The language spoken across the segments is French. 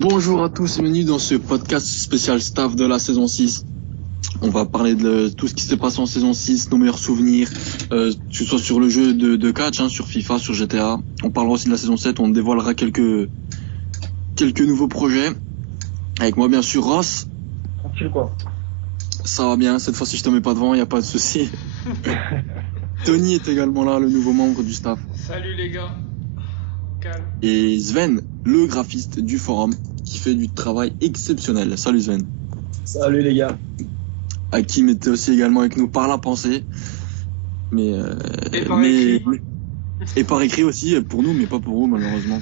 Bonjour à tous et bienvenue dans ce podcast spécial staff de la saison 6. On va parler de tout ce qui s'est passé en saison 6, nos meilleurs souvenirs, que ce soit sur le jeu de catch, sur FIFA, sur GTA. On parlera aussi de la saison 7, on dévoilera quelques nouveaux projets. Avec moi bien sûr Ross. Tranquille quoi. Ça va bien, cette fois-ci je te mets pas devant, y a pas de souci. Tony est également là, le nouveau membre du staff. Salut les gars. Calme. Et Sven, le graphiste du forum, qui fait du travail exceptionnel. Salut Sven. Salut les gars. Hakim était aussi également avec nous par la pensée. Et par écrit. Et par écrit aussi, pour nous, mais pas pour vous malheureusement.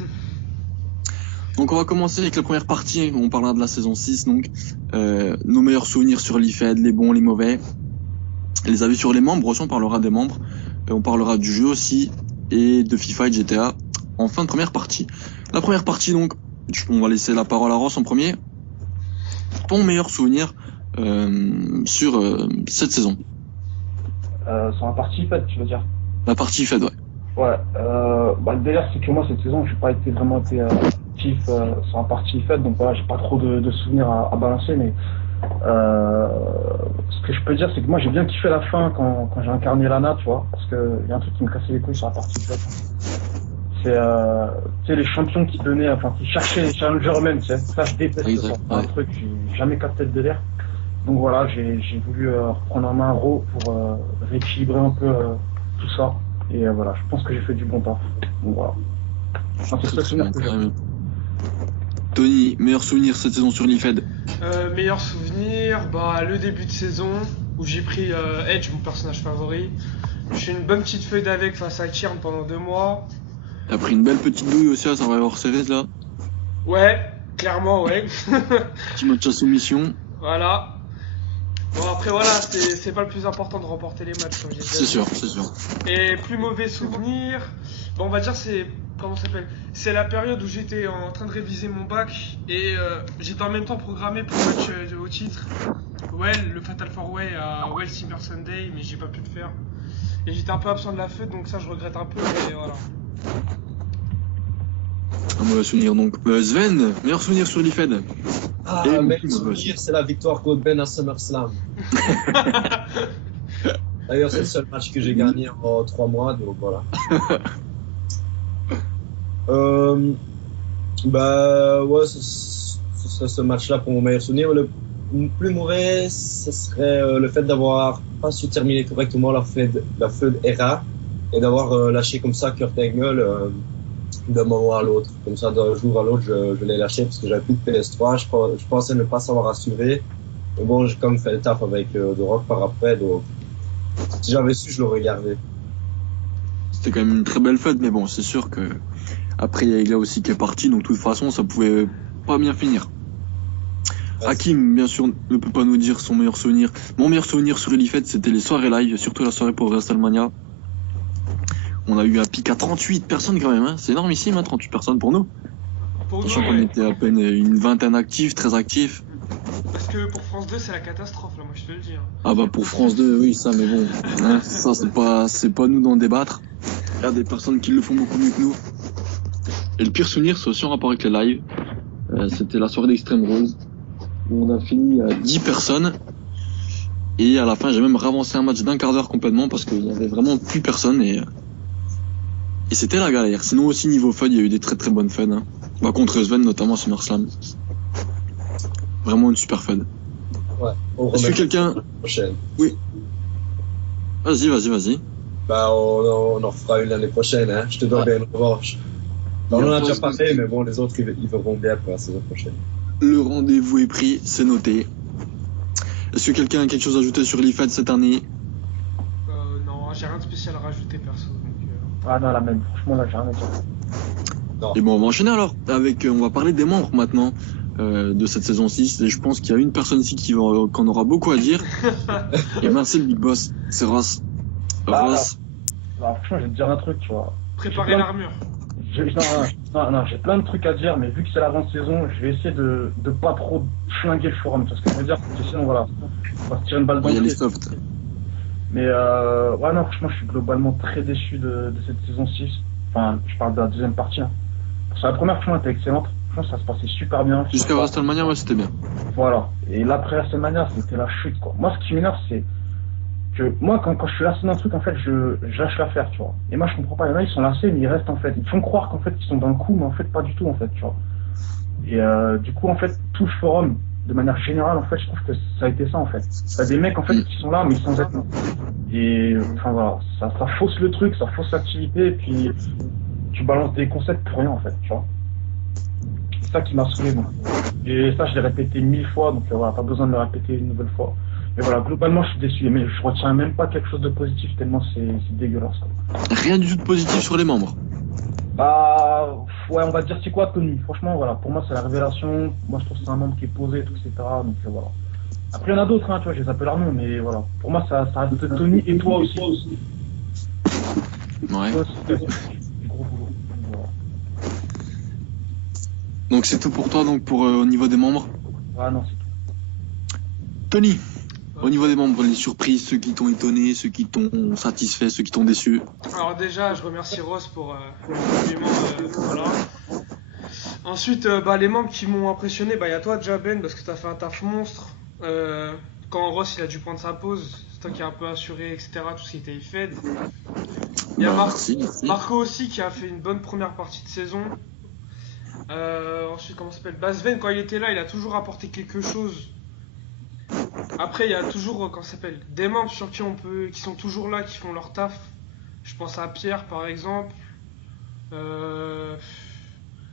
Donc on va commencer avec la première partie, on parlera de la saison 6, donc nos meilleurs souvenirs sur l'IFED, les bons, les mauvais, les avis sur les membres aussi, on parlera des membres, on parlera du jeu aussi, et de FIFA et de GTA en fin de première partie. La première partie donc, on va laisser la parole à Ross en premier. Ton meilleur souvenir sur cette saison? Sur la partie FED, tu veux dire? La partie FED, ouais. Ouais. Le délire, c'est que moi, cette saison, j'ai pas été vraiment actif sur la partie FED, donc voilà, j'ai pas trop de souvenirs à balancer, mais ce que je peux dire, c'est que moi, j'ai bien kiffé la fin quand j'ai incarné Lana, tu vois, parce que y a un truc qui me cassait les couilles sur la partie FED. C'est tu sais, les champions qui donnaient, enfin, qui cherchaient les challengers eux-mêmes, tu sais. Ça, je déteste ça. C'est un truc, j'ai jamais capté le délire. Donc voilà, j'ai voulu reprendre en main Raw pour rééquilibrer un peu tout ça. Et voilà, je pense que j'ai fait du bon taf. Donc voilà. Enfin, c'est le souvenir que j'ai. Tony, meilleur souvenir cette saison sur l'IFED? Meilleur souvenir, le début de saison où j'ai pris Edge, mon personnage favori. J'ai une bonne petite feuille d'avec face à Kirn pendant 2 mois. T'as pris une belle petite douille aussi à Survivor Series là? Ouais, clairement, ouais. Petit match à soumission. Voilà. Bon, après, voilà, c'est pas le plus important de remporter les matchs, comme j'ai dit. C'est sûr, c'est sûr. Et plus mauvais souvenir, on va dire c'est. Comment ça s'appelle? C'est la période où j'étais en train de réviser mon bac et j'étais en même temps programmé pour le match au titre. Ouais, le Fatal 4-Way à Well Silver Sunday, mais j'ai pas pu le faire. Et j'étais un peu absent de la fête, donc ça je regrette un peu, mais voilà. Un mauvais souvenir donc. Sven, meilleur souvenir sur l'IFED? Meilleur souvenir, c'est la victoire contre Ben à SummerSlam. D'ailleurs, c'est le seul match que j'ai gagné en 3 mois, donc voilà. Ouais, ce serait ce match-là pour mon meilleur souvenir. Le plus mauvais, ce serait le fait d'avoir pas su terminer correctement la feud ERA et d'avoir lâché comme ça Kurt Angle d'un moment à l'autre. Comme ça, d'un jour à l'autre, je l'ai lâché parce que j'avais plus de PS3. Je pensais ne pas savoir assurer. Mais bon, j'ai quand même fait le taf avec The Rock par après, donc si j'avais su, je l'aurais gardé. C'était quand même une très belle fête, mais bon, c'est sûr que après il y a Igla aussi qui est parti, donc de toute façon ça pouvait pas bien finir. Hakim, bien sûr, ne peut pas nous dire son meilleur souvenir. Mon meilleur souvenir sur l'IFED, c'était les soirées live, surtout la soirée pour WrestleMania. On a eu un pic à 38 personnes quand même, c'est énormissime, 38 personnes pour nous. Pour nous, Sachant qu'on était à peine une vingtaine actifs, très actifs. parce que pour France 2, c'est la catastrophe, là, moi je te le dis. Ah bah pour France 2, oui, ça, mais bon, ça c'est pas nous d'en débattre. Il y a des personnes qui le font beaucoup mieux que nous. Et le pire souvenir, c'est aussi en rapport avec les lives. C'était la soirée d'Extreme Rose, où on a fini à 10 personnes. Et à la fin, j'ai même ravancé un match d'un quart d'heure complètement, parce qu'il y avait vraiment plus personne, et c'était la galère. Sinon aussi, niveau fun, il y a eu des très très bonnes fun. Contre Sven, notamment SummerSlam. Vraiment une super fun. Ouais, Est-ce que quelqu'un... prochaine. Oui. Vas-y. On en refera une l'année prochaine, hein. Je te donne bien une revanche. On en a déjà parlé, mais bon, les autres, ils verront bien pour la saison prochaine. Le rendez-vous est pris, c'est noté. Est-ce que quelqu'un a quelque chose à ajouter sur l'IFAD cette année? Non, j'ai rien de spécial à rajouter perso. Donc, Ah non, la même. Franchement, là, j'ai rien à dire. Non. Et bon, on va enchaîner alors. On va parler des membres maintenant de cette saison 6. Et je pense qu'il y a une personne ici qui en aura beaucoup à dire. Et merci le Big Boss, c'est Ross. Ross. Franchement, je vais te dire un truc, tu vois. préparer l'armure. Non, j'ai plein de trucs à dire, mais vu que c'est l'avant-saison, je vais essayer de pas trop flinguer le forum. Parce que je veux dire, sinon, voilà, on va se tirer une balle dans le les pied. softs. Mais franchement, je suis globalement très déçu de cette saison 6. Enfin, je parle de la deuxième partie. Parce que la première, franchement, était excellente. franchement, ça se passait super bien. Jusqu'à WrestleMania, ouais, c'était bien. Voilà. Et l'après WrestleMania, c'était la chute, quoi. Moi, ce qui m'énerve, c'est que moi, quand je suis lassé d'un truc, en fait, je lâche l'affaire, tu vois. Et moi, je comprends pas. Il y en a, ils sont lassés, mais ils restent, en fait. Ils font croire qu'en fait, ils sont dans le coup, mais en fait, pas du tout, en fait, tu vois. Et du coup, en fait, tout le forum, de manière générale, en fait, je trouve que ça a été ça, en fait. T'as des mecs, en fait, qui sont là, mais sans être là. Et, enfin, voilà. Ça fausse le truc, ça fausse l'activité, et puis tu balances des concepts pour rien, en fait, tu vois. C'est ça qui m'a saoulé, moi. Et ça, je l'ai répété 1000 fois, donc voilà, pas besoin de le répéter une nouvelle fois. Mais voilà, globalement, je suis déçu, mais je retiens même pas quelque chose de positif, tellement c'est dégueulasse, quoi. Rien du tout de positif sur les membres. Bah, ouais, on va dire c'est quoi Tony. Franchement, voilà, pour moi, c'est la révélation. Moi, je trouve que c'est un membre qui est posé, tout, etc. Donc voilà. Après, il y en a d'autres, hein, tu vois, je les appelle leur nom, mais voilà. Pour moi, ça reste Tony et toi aussi. Ouais. Toi aussi, du gros boulot. Voilà. Donc c'est tout pour toi, donc pour au niveau des membres. Ah non, c'est tout. Tony, au niveau des membres, les surprises, ceux qui t'ont étonné, ceux qui t'ont satisfait, ceux qui t'ont déçu. Alors déjà, je remercie Ross pour le compliment, voilà. Ensuite, les membres qui m'ont impressionné, il y a toi déjà Ben, parce que t'as fait un taf monstre. Quand Ross il a dû prendre sa pause, c'est toi qui as un peu assuré, etc. tout ce qui était Fed. Il y a Merci. Marco aussi qui a fait une bonne première partie de saison. Ensuite, comment ça s'appelle, Sven, quand il était là, il a toujours apporté quelque chose. Après, il y a toujours, comment ça s'appelle, des membres sur qui qui sont toujours là, qui font leur taf. Je pense à Pierre, par exemple.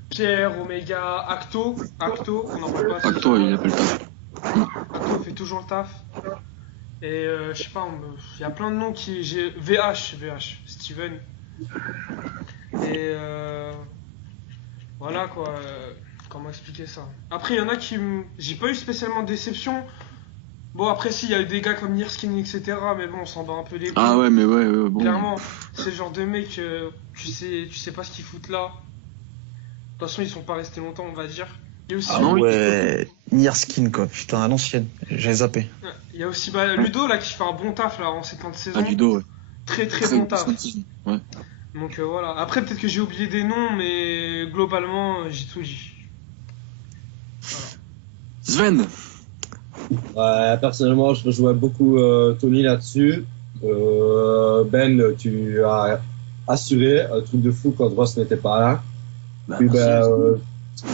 Pierre, Omega, Acto, on n'en parle pas. Acto, il appelle taf. Acto fait toujours le taf. Et je sais pas, il y a plein de noms qui. J'ai VH, Steven. Et voilà quoi. Comment expliquer ça? Après, il y en a qui. J'ai pas eu spécialement de déception. Bon, après, si, il y a eu des gars comme Nirskin, etc. Mais bon, on s'en bat un peu les couilles. Ah ouais, mais ouais, bon. Clairement, c'est le genre de mec, tu sais pas ce qu'ils foutent là. De toute façon, ils sont pas restés longtemps, on va dire. Il y a aussi, non, ouais, Nirskin quoi, putain, à l'ancienne, j'ai zappé. il y a aussi Ludo là qui fait un bon taf là en cette fin de saison. Ah, Ludo, ouais. Très bon taf. Ouais. Donc voilà. Après, peut-être que j'ai oublié des noms, mais globalement, j'ai tout dit. Voilà. Sven. Ouais, personnellement, je rejoins beaucoup Tony là-dessus. Ben, tu as assuré un truc de fou quand Ross n'était pas là. Puis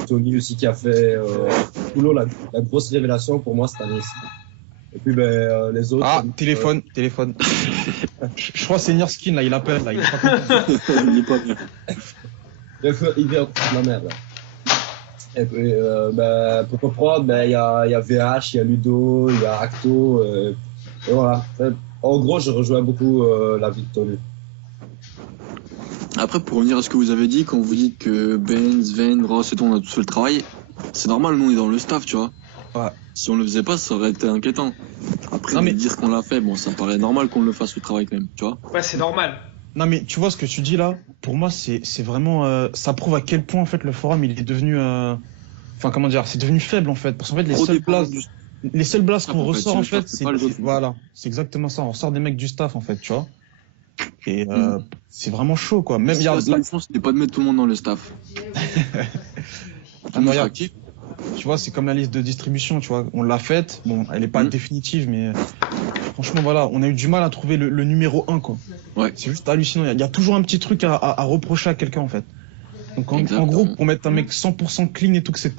Tony aussi qui a fait Poulo, la grosse révélation pour moi cette année. Et puis les autres. Ah, téléphone. Je crois que c'est Nirskin là, il appelle là, il est pas content. Il est pas bien. Il vient de la merde. Et puis, pour comprendre, il y a VH, il y a Ludo, il y a Acto, et voilà. En gros, je rejoins beaucoup la vie de Tony. Après, pour revenir à ce que vous avez dit, quand vous dites que Ben, Sven, Ross et tout, on a tous fait le travail, c'est normal, nous on est dans le staff, tu vois. Ouais. Si on le faisait pas, ça aurait été inquiétant. Après, Non, mais... dire qu'on l'a fait, bon, ça paraît normal qu'on le fasse le travail quand même, tu vois. Ouais, c'est normal. Non mais tu vois ce que tu dis là, pour moi c'est vraiment ça prouve à quel point en fait le forum il est devenu enfin comment dire, c'est devenu faible en fait parce qu'en fait les seules blagues qu'on ressort en fait c'est voilà, c'est exactement ça, on sort des mecs du staff en fait, tu vois. Et c'est vraiment chaud quoi. Même il y a la solution c'était pas de mettre tout le monde dans le staff. Ah, regarde, tu vois, c'est comme la liste de distribution, tu vois, on l'a faite, bon, elle est pas définitive mais franchement, voilà, on a eu du mal à trouver le numéro 1, quoi. Ouais. C'est juste hallucinant. Il y a toujours un petit truc à reprocher à quelqu'un, en fait. Donc, en gros, pour mettre un mec 100% clean et tout, etc.,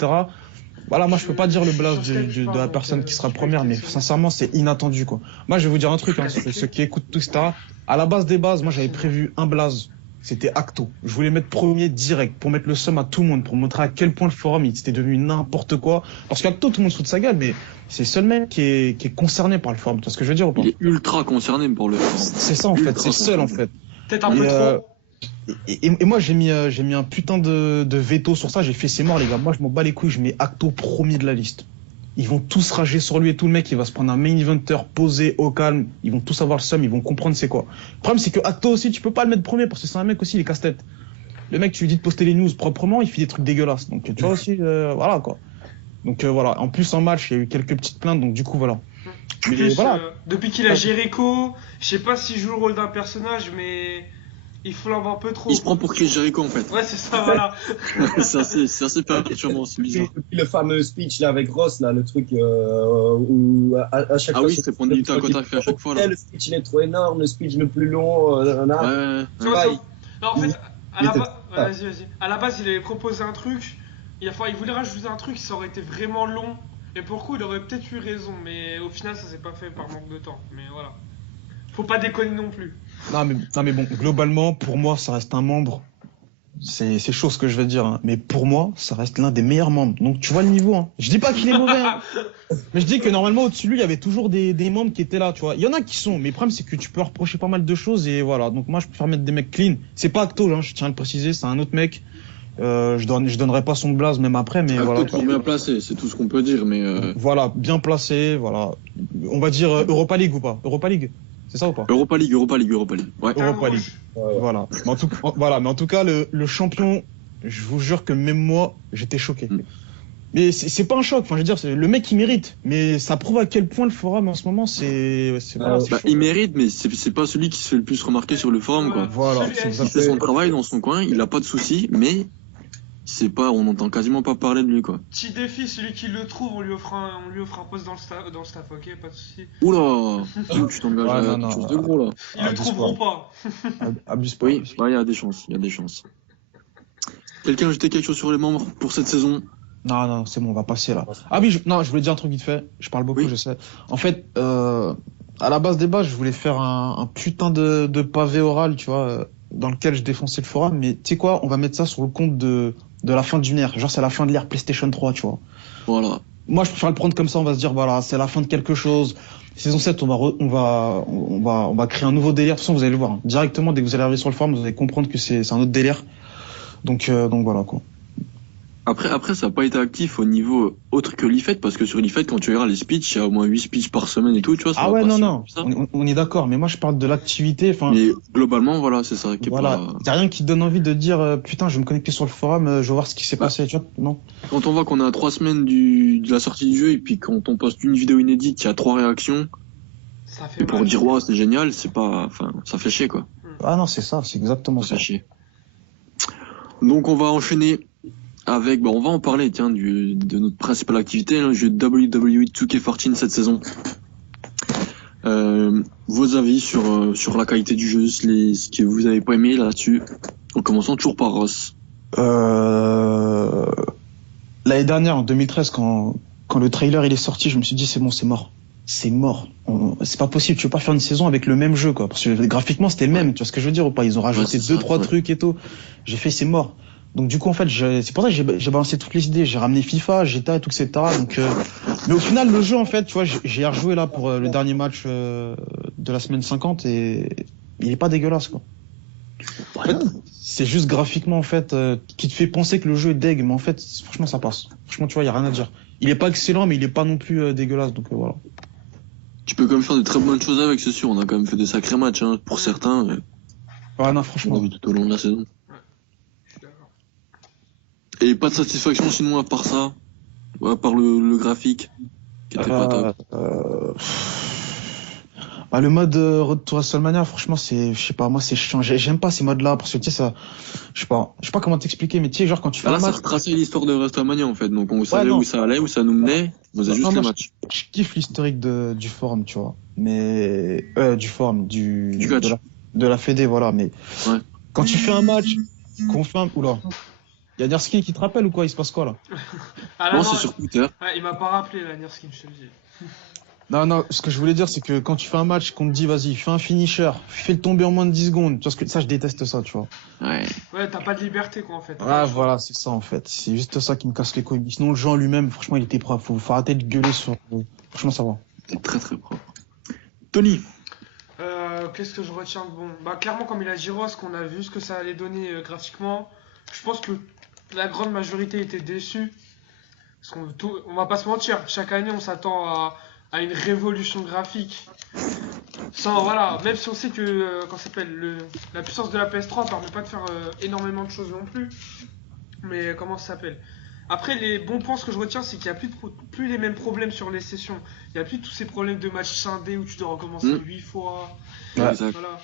voilà, moi, je peux pas dire le blast de la personne qui sera première, mais sincèrement, c'est inattendu, quoi. Moi, je vais vous dire un truc, hein, ceux qui écoutent tout, etc. À la base des bases, moi, j'avais prévu un blaze. C'était Acto. Je voulais mettre premier direct pour mettre le seum à tout le monde, pour montrer à quel point le forum il était devenu n'importe quoi. Parce qu'Acto, tout le monde se fout de sa gueule, mais c'est le seul mec qui est concerné par le forum. Tu vois ce que je veux dire ou pas? Il est ultra concerné par le forum. C'est ça en fait, c'est le seul en fait. Peut-être un peu trop. Et moi j'ai mis un putain de veto sur ça. J'ai fait c'est mort les gars. Moi je m'en bats les couilles. Je mets Acto premier de la liste. Ils vont tous rager sur lui et tout. Le mec il va se prendre un main eventer posé au calme. Ils vont tous avoir le seum. Ils vont comprendre c'est quoi. Le problème c'est que Acto aussi tu peux pas le mettre premier parce que c'est un mec aussi il est casse-tête. Le mec tu lui dis de poster les news proprement, il fait des trucs dégueulasses. Donc tu vois aussi voilà quoi. Donc voilà. En plus en match il y a eu quelques petites plaintes donc du coup voilà. Mais plus, voilà. Depuis qu'il a Jericho, je sais pas s'il joue le rôle d'un personnage mais Il flambe un peu trop. Il se prend pour Chris Jericho en fait. Ouais, c'est ça, voilà. c'est assez perturbant, c'est bizarre. Puis le fameux speech là avec Ross, là, le truc où à chaque fois. Ah oui, c'est prendre du tac au tac à chaque fois. Là. Le speech il est trop énorme, le speech le plus long. Ouais. Tu vois, non, en fait, à la base, vas-y. À la base, il avait proposé un truc. Il voulait rajouter un truc, ça aurait été vraiment long. Et pour le coup, il aurait peut-être eu raison. Mais au final, ça s'est pas fait par manque de temps. Mais voilà. Faut pas déconner non plus. Non mais bon, globalement, pour moi, ça reste un membre. C'est chaud ce que je vais dire, hein. Mais pour moi, ça reste l'un des meilleurs membres. Donc tu vois le niveau, hein. Je dis pas qu'il est mauvais, hein. Mais je dis que normalement au-dessus de lui, il y avait toujours des membres qui étaient là, tu vois. Il y en a qui sont, mais le problème c'est que tu peux reprocher pas mal de choses et voilà. Donc moi, je préfère mettre des mecs clean. C'est pas Acto, hein, je tiens à le préciser, c'est un autre mec. Je donnerai pas son blaze même après, mais voilà. Trop bien placé, c'est tout ce qu'on peut dire, mais. Voilà, bien placé, voilà. On va dire Europa League ou pas? Europa League, c'est ça ou pas? Europa League. Ouais. Europa League. Voilà. Mais en tout cas, le champion, je vous jure que même moi, j'étais choqué. Mais c'est pas un choc. Enfin, je veux dire, le mec il mérite. Mais ça prouve à quel point le forum en ce moment, il mérite, mais c'est pas celui qui se fait le plus remarquer sur le forum, quoi. Voilà. Il fait son travail dans son coin, il a pas de soucis, mais on n'entend quasiment pas parler de lui, quoi. Petit défi, celui qui le trouve, on lui offre un poste dans le staff, ok, pas de soucis. Oula, tu t'engages à quelque chose de gros, là. Ils le trouveront pas. Abuse pas. Oui, il y a des chances, Quelqu'un a ajouté quelque chose sur les membres pour cette saison? Non, c'est bon, on va passer là. Ah oui, je voulais dire un truc vite fait. Je parle beaucoup, je sais. En fait, à la base des bases, je voulais faire un putain de pavé oral, tu vois, dans lequel je défonçais le forum. Mais tu sais quoi, on va mettre ça sur le compte de la fin d'une ère. Genre, c'est la fin de l'ère PlayStation 3, tu vois. Voilà. Moi, je préfère le prendre comme ça. On va se dire, voilà, c'est la fin de quelque chose. Saison 7, on va créer un nouveau délire. De toute façon, vous allez le voir. Hein. Directement, dès que vous allez arriver sur le forum, vous allez comprendre que c'est un autre délire. Donc voilà, quoi. Après, ça n'a pas été actif au niveau autre que l'IFET, parce que sur l'IFET, quand tu regardes les speeches, il y a au moins 8 speeches par semaine et tout, tu vois. Ah ouais, non. On est d'accord, mais moi je parle de l'activité. Mais globalement, voilà, c'est ça. Voilà. Il n'y a rien qui te donne envie de dire, putain, je vais me connecter sur le forum, je vais voir ce qui s'est passé, tu vois. Non. Quand on voit qu'on a à 3 semaines de la sortie du jeu, et puis quand on poste une vidéo inédite, il y a 3 réactions. Ça fait et pour dire, ouais, c'est génial, c'est pas. Enfin, ça fait chier, quoi. Ah non, c'est ça, c'est exactement ça. Ça fait chier. Donc on va enchaîner avec, on va en parler, tiens, de notre principale activité, le jeu WWE 2K14 cette saison. Vos avis sur la qualité du jeu, ce que vous avez pas aimé là-dessus, en commençant toujours par Ross. L'année dernière, en 2013, quand le trailer il est sorti, je me suis dit c'est bon, c'est mort. C'est mort. C'est pas possible, tu peux pas faire une saison avec le même jeu, quoi. Parce que graphiquement, c'était le même, tu vois ce que je veux dire ou pas? Ils ont rajouté 2-3 trucs et tout. J'ai fait, c'est mort. Donc du coup, en fait, c'est pour ça que j'ai balancé toutes les idées. J'ai ramené FIFA, GTA et tout, etc. Donc, mais au final, le jeu, en fait, tu vois, j'ai rejoué là pour le dernier match de la semaine 50 et il est pas dégueulasse, quoi. En fait, c'est juste graphiquement, en fait, qui te fait penser que le jeu est deg, mais en fait, franchement, ça passe. Franchement, tu vois, y a rien à dire. Il est pas excellent, mais il est pas non plus dégueulasse, donc voilà. Tu peux quand même faire de très bonnes choses avec, c'est sûr. On a quand même fait des sacrés matchs, hein, pour certains. Ouais, non, franchement. On a vu tout au long de la saison. Et pas de satisfaction sinon à part ça, à part le graphique qui était pas top. Le mode Road to WrestleMania, franchement, je sais pas, moi c'est chiant. J'aime pas ces modes-là parce que tu sais ça, je sais pas comment t'expliquer, mais tu sais genre quand tu fais un match. Là, ça retraçait l'histoire de WrestleMania en fait, donc on savait où ça allait, où ça nous menait. On faisait juste les matchs. Je kiffe l'historique du forum, tu vois, mais du forum, du catch. De la Fédé, voilà, mais quand tu fais un match, qu'on fait oula. Il y a Nerskin qui te rappelle ou quoi? Il se passe quoi là? Non, c'est sur Twitter. Ouais, il m'a pas rappelé là, Nerskin, je te le dis. Non, ce que je voulais dire, c'est que quand tu fais un match, qu'on te dit, vas-y, fais un finisher, fais le tomber en moins de 10 secondes. Tu vois, ça, je déteste ça, tu vois. Ouais, t'as pas de liberté, quoi, en fait. Ah, voilà, c'est ça, en fait. C'est juste ça qui me casse les couilles. Sinon, le jeu en lui-même, franchement, il était propre. Faut arrêter de gueuler sur. Franchement, ça va. C'est très, très propre. Tony. Qu'est-ce que je retiens de bon? Clairement, comme il a dit Ross, qu'on a vu ce que ça allait donner graphiquement, je pense que la grande majorité était déçue. Parce on va pas se mentir, chaque année, on s'attend à une révolution graphique. Même si on sait que la puissance de la PS3 ne permet pas de faire énormément de choses non plus. Mais comment ça s'appelle? Après, les bons points, ce que je retiens, c'est qu'il n'y a plus les mêmes problèmes sur les sessions. Il n'y a plus tous ces problèmes de matchs scindés où tu dois recommencer 8 fois. Ouais, voilà.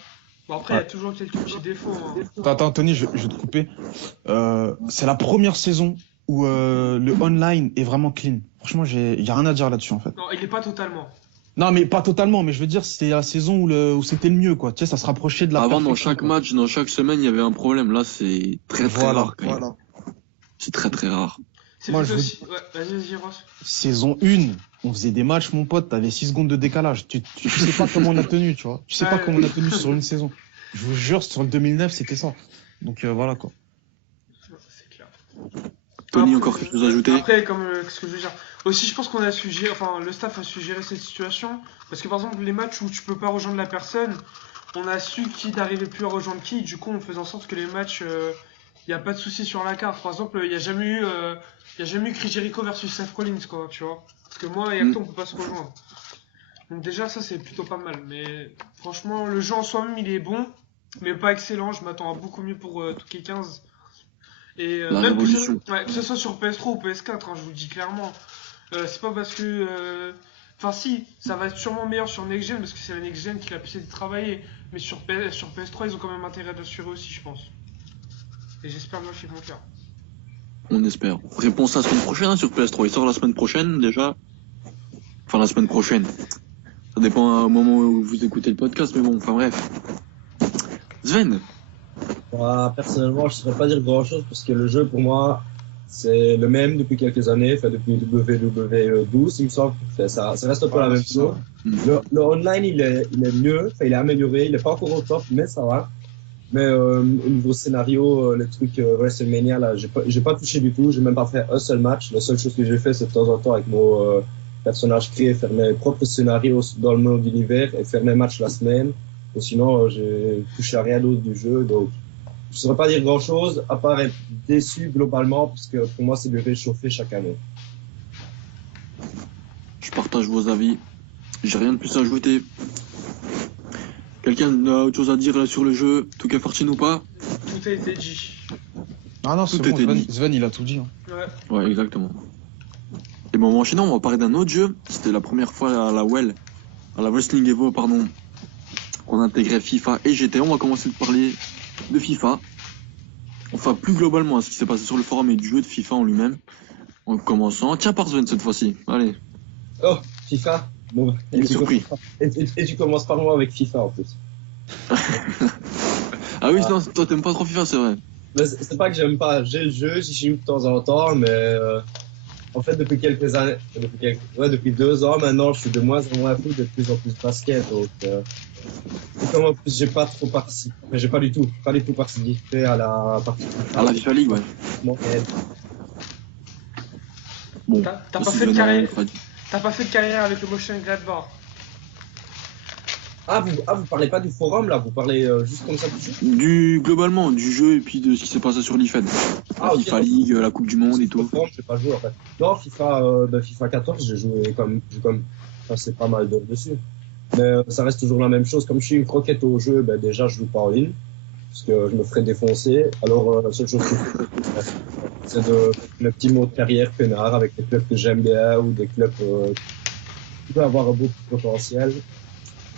Bon, après, il y a toujours quelques petits défauts. Hein. Attends, Anthony, je vais te couper. C'est la première saison où le online est vraiment clean. Franchement, il y a rien à dire là-dessus, en fait. Non, il est pas totalement. Non, mais pas totalement, mais je veux dire, c'était la saison où c'était le mieux, quoi. Tu sais, ça se rapprochait de la Avant, dans perfection, chaque quoi. match, dans chaque semaine, il y avait un problème. Là, c'est très Voilà, rare quand même. voilà. C'est très rare. C'est Moi, peut-être je aussi. Ouais, vas-y, Ross. Saison 1, on faisait des matchs, mon pote, t'avais 6 secondes de décalage. Tu sais pas comment on a tenu, tu vois. Tu sais pas Ouais. comment on a tenu sur une saison. Je vous jure, sur le 2009, c'était ça. Donc voilà, quoi. C'est clair. Tony, Après, encore quelque chose à ajouter? Après, comme ce que je veux dire. Aussi, je pense qu'on a suggéré, enfin, le staff a suggéré cette situation. Parce que par exemple, les matchs où tu peux pas rejoindre la personne, on a su qui n'arrivait plus à rejoindre qui. Du coup, on faisait en sorte que les matchs, il n'y a pas de souci sur la carte. Par exemple, il n'y a jamais eu Chris Jericho versus Seth Rollins, quoi, tu vois. Parce que moi et Acton, on peut pas se rejoindre. Donc déjà, ça, c'est plutôt pas mal. Mais franchement, le jeu en soi-même, il est bon, mais pas excellent. Je m'attends à beaucoup mieux pour 2K15. Et La même révolution. que ce soit sur PS3 ou PS4, hein, je vous le dis clairement. C'est pas parce que. Enfin, si, ça va être sûrement meilleur sur Next Gen parce que c'est la Next Gen qui l'a pu travailler. Mais sur PS3, ils ont quand même intérêt à l'assurer aussi, je pense. Et j'espère bien qu'ils vont le faire. On espère. Réponse la semaine prochaine hein, sur PS3. Il sort la semaine prochaine déjà. Enfin, la semaine prochaine. Ça dépend au moment où vous écoutez le podcast, mais bon, enfin bref. Sven, Moi, personnellement, je ne saurais pas dire grand-chose parce que le jeu, pour moi, c'est le même depuis quelques années, enfin, depuis WW12, il me semble. Enfin, ça reste un peu la même chose. Le online, il est mieux, enfin, il est amélioré, il n'est pas encore au top, mais ça va. Mais au niveau scénario, le truc WrestleMania, là, j'ai pas touché du tout, j'ai même pas fait un seul match. La seule chose que j'ai fait, c'est de temps en temps avec mon personnage créé, faire mes propres scénarios dans le monde d'univers et faire mes matchs la semaine. Et sinon, j'ai touché à rien d'autre du jeu, donc je ne saurais pas dire grand-chose, à part être déçu globalement, parce que pour moi, c'est de réchauffer chaque année. je partage vos avis. J'ai rien de plus à ajouter. Quelqu'un a autre chose à dire là sur le jeu, tout cas fortune ou pas? Tout a été dit. Ah non, c'est Tout bon, était dit. Sven, il a tout dit. Hein. Ouais. Ouais, exactement. Et bon, enchaînant, on va parler d'un autre jeu. C'était la première fois à la Wrestling Evo, pardon, qu'on intégrait FIFA et GTA. On va commencer par parler de FIFA. Enfin, plus globalement, ce qui s'est passé sur le forum et du jeu de FIFA en lui-même. En commençant, tiens par Sven cette fois-ci. Allez, Oh, FIFA. Bon, il est surpris. et tu commences par moi avec FIFA en plus. Ah oui, non, toi t'aimes pas trop FIFA, c'est vrai. Mais c'est pas que j'aime pas, j'ai le jeu, j'y joue de temps en temps, mais en fait depuis quelques années, depuis 2 ans maintenant, je suis de moins en moins fou, de plus en plus basket. Donc, et comme en plus j'ai pas trop participé, mais j'ai pas du tout participé à la partie À la FIFA League, ouais. Bon, Bon, T'as pas aussi, fait de Sven, carrière. enfin, T'as pas fait de carrière avec le Motion Grad Bar. vous parlez pas du forum là, vous parlez juste comme ça du jeu. globalement, du jeu et puis de ce qui s'est passé sur l'IFED. La Ok. FIFA League, la Coupe du Monde et Le tout. forum, j'ai pas joué en fait. Non, FIFA 14, j'ai joué comme passé pas mal d'heures dessus. Mais ça reste toujours la même chose. Comme je suis une croquette au jeu, ben déjà je joue pas en ligne parce que je me ferais défoncer. Alors la seule chose que je fais, c'est le petit mot de carrière peinard avec des clubs que j'aime bien ou des clubs qui peuvent avoir un beau potentiel.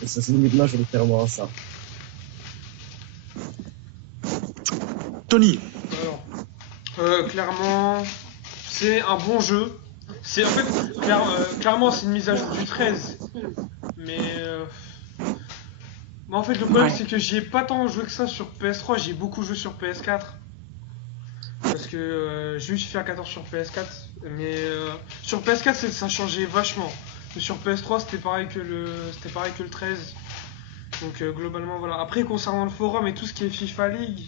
Et ça se limite majoritairement à ça. Tony, Alors, clairement, c'est un bon jeu. C'est en fait, clairement, c'est une mise à jour du 13. Mais en fait, le problème, c'est que j'y ai pas tant joué que ça sur PS3. J'ai beaucoup joué sur PS4. Parce que j'ai eu FIFA 14 sur PS4. Mais sur PS4, ça changeait vachement. Mais sur PS3, c'était pareil que le 13. Donc globalement, voilà. Après, concernant le forum et tout ce qui est FIFA League,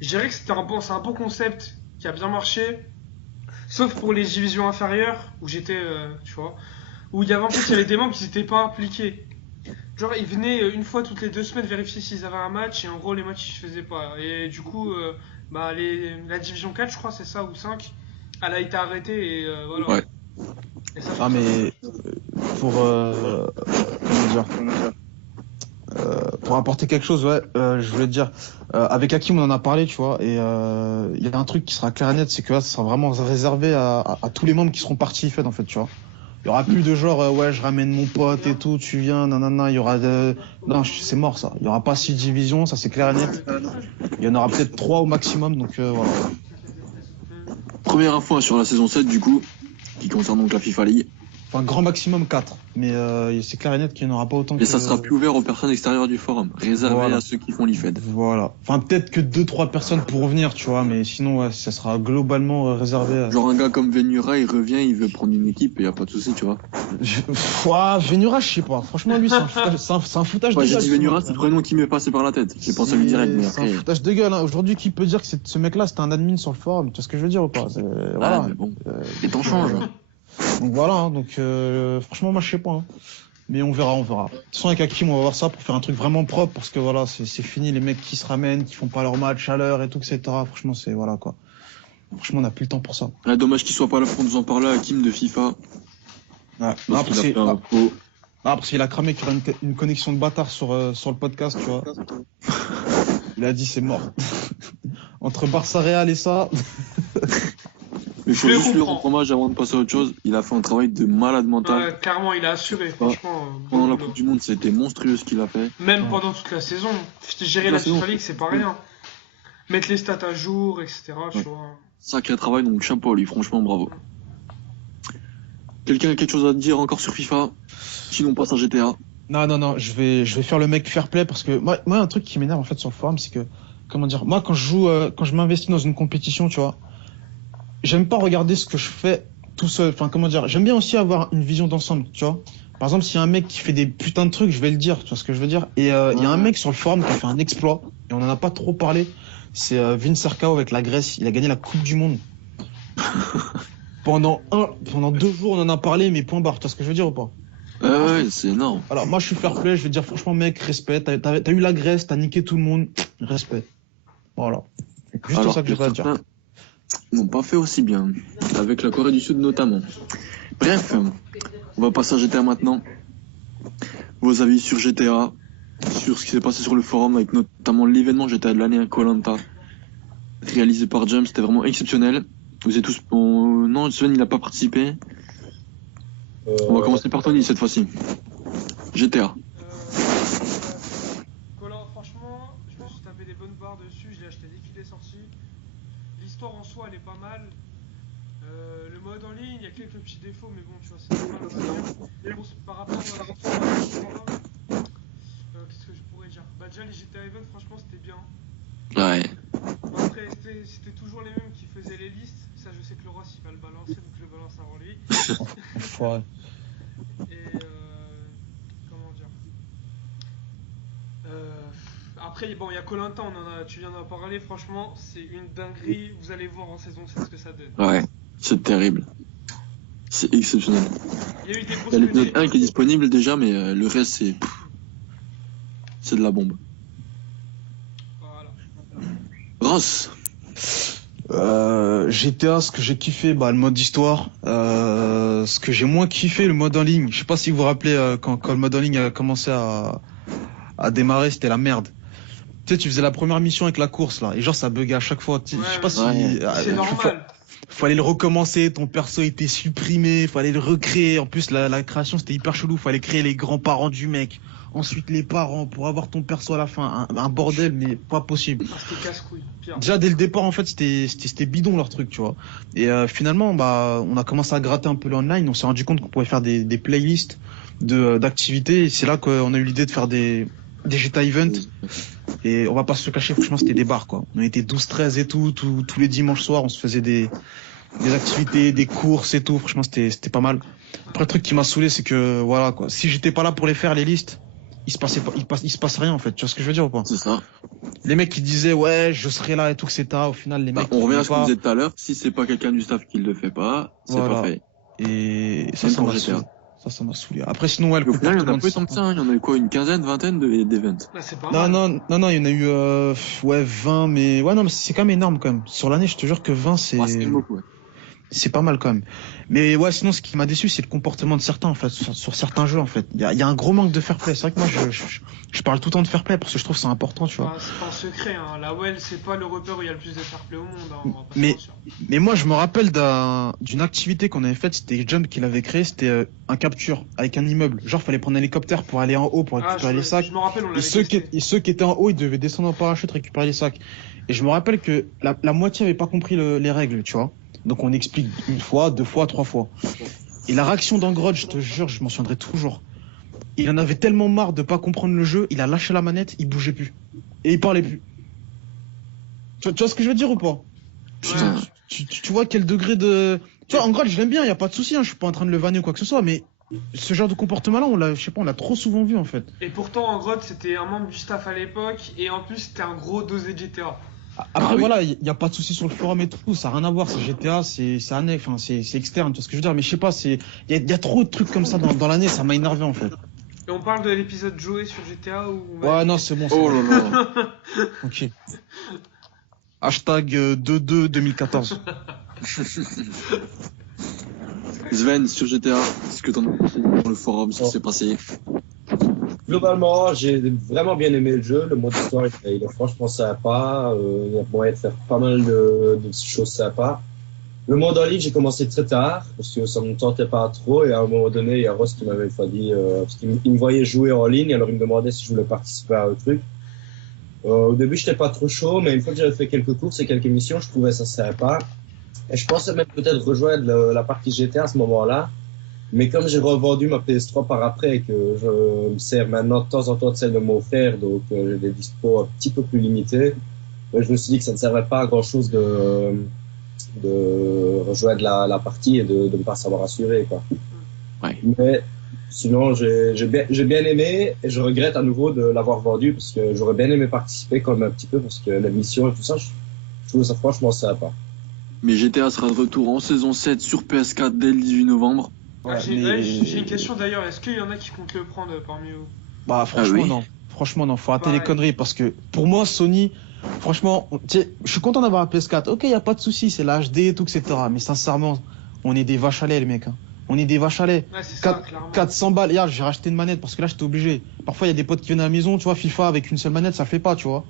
je dirais que c'est un bon concept qui a bien marché. Sauf pour les divisions inférieures, où j'étais, tu vois, où il y avait des membres qui n'étaient pas impliqués. Genre, ils venaient une fois toutes les 2 semaines vérifier s'ils avaient un match, et en gros, les matchs, ils se faisaient pas. Et du coup, la division 4, je crois, c'est ça, ou 5, elle a été arrêtée, et voilà. Ouais. Et ça, Ah, mais pour. Comment dire pour apporter quelque chose, ouais, je voulais te dire, avec Hakim on en a parlé, tu vois, et il y a un truc qui sera clair et net, c'est que là, ça sera vraiment réservé à tous les membres qui seront participés, en fait, tu vois. y aura plus de genre, ouais, je ramène mon pote et tout, tu viens, nanana, il y aura non, c'est mort, ça. Il y aura pas 6 divisions, ça c'est clair et net. Il y en aura peut-être 3 au maximum, donc voilà. Première info sur la saison 7, du coup, qui concerne donc la FIFA League. Enfin, grand maximum 4. Mais c'est clair et net qu'il n'y en aura pas autant. Et ça sera plus ouvert aux personnes extérieures du forum, réservé à ceux qui font l'IFED. Voilà. Enfin, peut-être que 2-3 personnes pourront venir, tu vois, mais sinon, ouais, ça sera globalement réservé à... Genre un gars comme Venura, il revient, il veut prendre une équipe et y a pas de souci, tu vois. Venura, je sais pas. Franchement, lui, c'est un foutage de gueule. J'ai dit Venura, c'est le prénom qui m'est passé par la tête. J'ai pensé à lui direct. C'est un foutage de gueule. Hein. Aujourd'hui, qui peut dire que ce mec-là, c'était un admin sur le forum? Tu vois ce que je veux dire ou pas? Voilà. Mais bon, les temps changent. Donc voilà, hein, donc franchement moi je sais pas, hein. Mais on verra. De toute façon avec Hakim on va voir ça pour faire un truc vraiment propre parce que voilà c'est fini les mecs qui se ramènent, qui font pas leur match à l'heure et tout etc. Franchement c'est voilà quoi. Franchement on a plus le temps pour ça. Ouais, dommage qu'il soit pas là pour nous en parler Hakim de FIFA. Ouais. Parce qu'il a cramé qu'il y aura une connexion de bâtard sur le podcast tu vois. Il a dit c'est mort. Entre Barça Real et ça. Mais il faut juste lui rendre hommage avant de passer à autre chose. Il a fait un travail de malade mental. Ouais, clairement, il a assuré, franchement. Pendant la Coupe du Monde, c'était monstrueux ce qu'il a fait. Même pendant toute la saison. Gérer la FIFA League, c'est pas rien. Mettre les stats à jour, etc. Tu vois. Sacré travail, donc chapeau à lui, franchement, bravo. Quelqu'un a quelque chose à te dire encore sur FIFA? Sinon, on passe à GTA. Non, je vais faire le mec fair play parce que moi un truc qui m'énerve en fait sur le forum, c'est que, comment dire, moi quand je m'investis dans une compétition, tu vois, j'aime pas regarder ce que je fais tout seul. Enfin, comment dire, j'aime bien aussi avoir une vision d'ensemble, tu vois. Par exemple, s'il y a un mec qui fait des putains de trucs, je vais le dire, tu vois ce que je veux dire. Et il y a un mec sur le forum qui a fait un exploit, et on en a pas trop parlé. C'est Vince Sercao avec la Grèce. Il a gagné la Coupe du Monde. Pendant 2 jours, on en a parlé, mais point barre. Tu vois ce que je veux dire ou pas? Ouais, c'est énorme. Alors, moi, je suis fair play. Je vais dire, franchement, mec, respect. T'as eu la Grèce, t'as niqué tout le monde. Respect. Voilà. C'est juste ça que j'ai à dire. N'ont pas fait aussi bien, avec la Corée du Sud notamment. Bref, on va passer à GTA maintenant. Vos avis sur GTA, sur ce qui s'est passé sur le forum, avec notamment l'événement GTA de l'année, Koh-Lanta, réalisé par James, c'était vraiment exceptionnel. Vous êtes tous... Non, Sven, il n'a pas participé. On va commencer par Tony cette fois-ci. GTA. Franchement, je me suis tapé des bonnes barres dessus, je l'ai acheté dès qu'il est sorti. L'histoire en soi elle est pas mal. Le mode en ligne, il y a quelques petits défauts, mais bon, tu vois, c'est pas mal. Bon, par rapport à l'histoire, qu'est-ce que je pourrais dire? Bah, déjà, les GTA Event, franchement, c'était bien. Ouais. Après, c'était toujours les mêmes qui faisaient les listes. Ça, je sais que le Ross il va le balancer, donc je le balance avant lui. Ouais. Et comment dire? Après, bon, il y a Koh-Lanta, tu viens d'en parler, franchement, c'est une dinguerie. Vous allez voir en saison 7 ce que ça donne. Ouais, c'est terrible. C'est exceptionnel. Il y a eu des grosses Il y a l'épisode 1 qui est disponible déjà, mais le reste, c'est de la bombe. Voilà. Ross. GTA, ce que j'ai kiffé, le mode histoire. Ce que j'ai moins kiffé, le mode en ligne. Je sais pas si vous vous rappelez quand le mode en ligne a commencé à démarrer, c'était la merde. Tu sais, tu faisais la première mission avec la course là, et genre ça buguait à chaque fois. Je sais pas si. C'est normal. Fallait le recommencer, ton perso était supprimé, fallait le recréer. En plus, la création c'était hyper chelou. Fallait créer les grands-parents du mec, ensuite les parents pour avoir ton perso à la fin. Un bordel, mais pas possible. C'était casse-couille. Déjà dès le départ en fait c'était bidon leur truc, tu vois. Et finalement on a commencé à gratter un peu l'online, on s'est rendu compte qu'on pouvait faire des playlists d'activités et c'est là qu'on a eu l'idée de faire des GTA Event. Et on va pas se cacher, franchement c'était des bars quoi. On était 12-13 et tout, tous les dimanches soirs on se faisait des activités, des courses et tout, franchement c'était pas mal. Après le truc qui m'a saoulé c'est que voilà quoi, si j'étais pas là pour les faire les listes, il se passe rien en fait, tu vois ce que je veux dire ou pas? C'est ça. Les mecs qui disaient ouais je serai là et tout etc, au final les mecs on revient à ce que vous disiez tout à l'heure, si c'est pas quelqu'un du staff qui le fait pas, c'est pas fait. Et ça m'a saoulé. Ça m'a saoulé. Après sinon ouais le comportement, il y en a peu tant que ça, il y en a eu quoi, une quinzaine, vingtaine d'events. Bah, c'est pas mal. Non, il y en a eu 20, mais ouais non mais c'est quand même énorme quand même. Sur l'année je te jure que 20 c'est... c'est beaucoup, ouais. c'est pas mal quand même. Mais ouais, sinon, ce qui m'a déçu, c'est le comportement de certains, en fait, sur certains jeux, en fait. Il y a un gros manque de fair play. C'est vrai que moi, je parle tout le temps de fair play parce que je trouve que c'est important, tu vois. C'est pas un secret, hein. La WEL, c'est pas le repère où il y a le plus de fair play au monde, hein, on va pas se Mais, mentir. mais moi, je me rappelle d'une activité qu'on avait faite, c'était Jump qui l'avait créé, c'était un capture avec un immeuble. Genre, fallait prendre un hélicoptère pour aller en haut pour récupérer les sacs. Je me rappelle, on l'avait Et ceux qui étaient en haut, ils devaient descendre en parachute, récupérer les sacs. Et je me rappelle que la moitié avait pas compris les règles, tu vois. Donc on explique 1 fois, 2 fois, 3 fois. Et la réaction d'Angrod, je te jure, je m'en souviendrai toujours. Il en avait tellement marre de pas comprendre le jeu, il a lâché la manette, il bougeait plus. Et il parlait plus. Tu vois ce que je veux dire ou pas? Putain. Tu vois quel degré de... Tu vois, Angrod, je l'aime bien, y a pas de souci, hein, je suis pas en train de le vanner ou quoi que ce soit, mais ce genre de comportement-là, on l'a trop souvent vu en fait. Et pourtant, en gros, c'était un membre du staff à l'époque, et en plus, c'était un gros dosé de GTA. Après, oui. voilà, il y a pas de souci sur le forum et tout, ça a rien à voir, c'est GTA, c'est annexe, enfin, c'est externe, tu vois ce que je veux dire, mais je sais pas, il y a trop de trucs comme ça dans l'année, ça m'a énervé en fait. Et on parle de l'épisode joué sur GTA ou... Ouais, non, c'est bon. Oh là là. Ok. Hashtag 22-2014. Sven, sur GTA, ce que t'en as pensé dans le forum, ce qui s'est passé? Globalement, j'ai vraiment bien aimé le jeu. Le mode histoire, il est franchement sympa. Il y a moyen de faire pas mal de choses sympas. Le mode en ligne, j'ai commencé très tard parce que ça me tentait pas trop. Et à un moment donné, il y a Ross qui m'avait dit, parce qu'il me voyait jouer en ligne, alors il me demandait si je voulais participer à un truc. Au début, j'étais pas trop chaud, mais une fois que j'avais fait quelques courses et quelques missions, je trouvais ça sympa. Et je pensais même peut-être rejoindre la partie GTA à ce moment-là. Mais comme j'ai revendu ma PS3 par après et que je me sers maintenant de temps en temps de celle de mon frère, donc j'ai des dispos un petit peu plus limités, je me suis dit que ça ne servait pas à grand-chose de rejoindre la partie et de ne pas savoir assurer, quoi. Ouais. Mais sinon, j'ai bien aimé et je regrette à nouveau de l'avoir vendu parce que j'aurais bien aimé participer quand même un petit peu parce que la mission et tout ça, je trouve ça franchement sympa. Mais GTA sera de retour en saison 7 sur PS4 dès le 18 novembre. Ouais, J'ai une question d'ailleurs, est-ce qu'il y en a qui comptent le prendre parmi vous? Bah, franchement, oui. non. Franchement, non. Faut arrêter Pareil. les conneries parce que pour moi, Sony, franchement, tu sais, je suis content d'avoir un PS4. Ok, y a pas de souci, c'est la HD et tout, etc. Mais sincèrement, on est des vaches à lait, les mecs. Hein. On est des vaches à lait. Ouais, c'est ça, clairement. 400 balles. Regarde, j'ai racheté une manette parce que là, j'étais obligé. Parfois, il y a des potes qui viennent à la maison, tu vois, FIFA avec une seule manette, ça le fait pas, tu vois.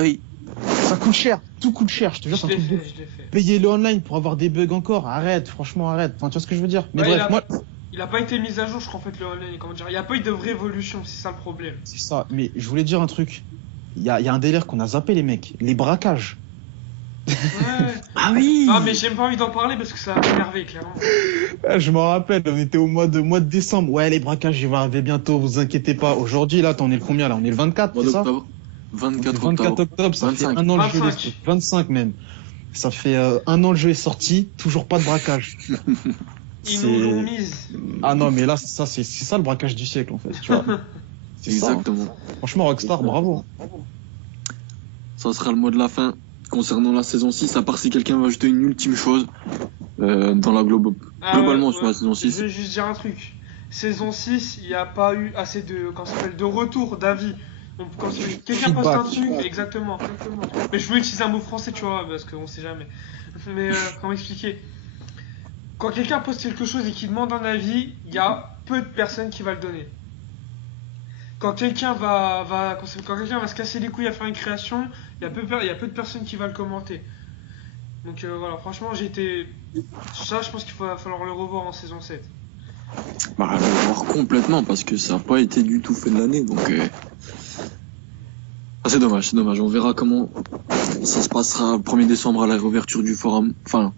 Oui. Ça coûte cher. Tout coûte cher. Je te jure, c'est un truc de fou. Je l'ai fait. Payer le online pour avoir des bugs encore. Arrête, franchement, arrête. Enfin, tu vois ce que je veux dire. Mais Ouais, bref, moi, il a pas été mis à jour, je crois, en fait, le online, comment dire. Il y a pas eu de vraie évolution, c'est ça le problème. c'est ça. Mais je voulais dire un truc. Il y a un délire qu'on a zappé, les mecs. Les braquages. Ouais. Ah oui. Non, mais j'ai même pas envie d'en parler parce que ça va m'énerver, clairement. Je m'en rappelle, on était au mois de décembre. Ouais, les braquages, ils vont arriver bientôt, vous inquiétez pas. Aujourd'hui, là, on est le combien, là? On est le 24, Mois c'est ça? d'octobre. 24 24 octobre, ça 25. fait un an le jeu 25. est 25 même. Ça fait un an le jeu est sorti, toujours pas de braquage. Ils nous l'ont mise. Ah non, mais là, c'est ça le braquage du siècle, en fait, tu vois. C'est ça. Exactement. Franchement, Rockstar, bravo. Ça sera le mot de la fin concernant la saison 6, à part si quelqu'un va ajouter une ultime chose dans la globalement sur la saison 6. Je vais juste dire un truc. Saison 6, il n'y a pas eu assez de, comment ça s'appelle, de retour d'avis. Donc, quand quelqu'un poste un truc, exactement. Mais je voulais utiliser un mot français, tu vois, parce qu'on sait jamais. Mais comment expliquer? Quand quelqu'un poste quelque chose et qu'il demande un avis, il y a peu de personnes qui va le donner. Quand quelqu'un quand quelqu'un va se casser les couilles à faire une création, il y a peu de personnes qui va le commenter. Donc voilà, franchement, ça, je pense qu'il va falloir le revoir en saison 7. Bah, le voir complètement parce que ça n'a pas été du tout fait de l'année, donc c'est dommage. On verra comment ça se passera le 1er décembre à la réouverture du forum. Enfin,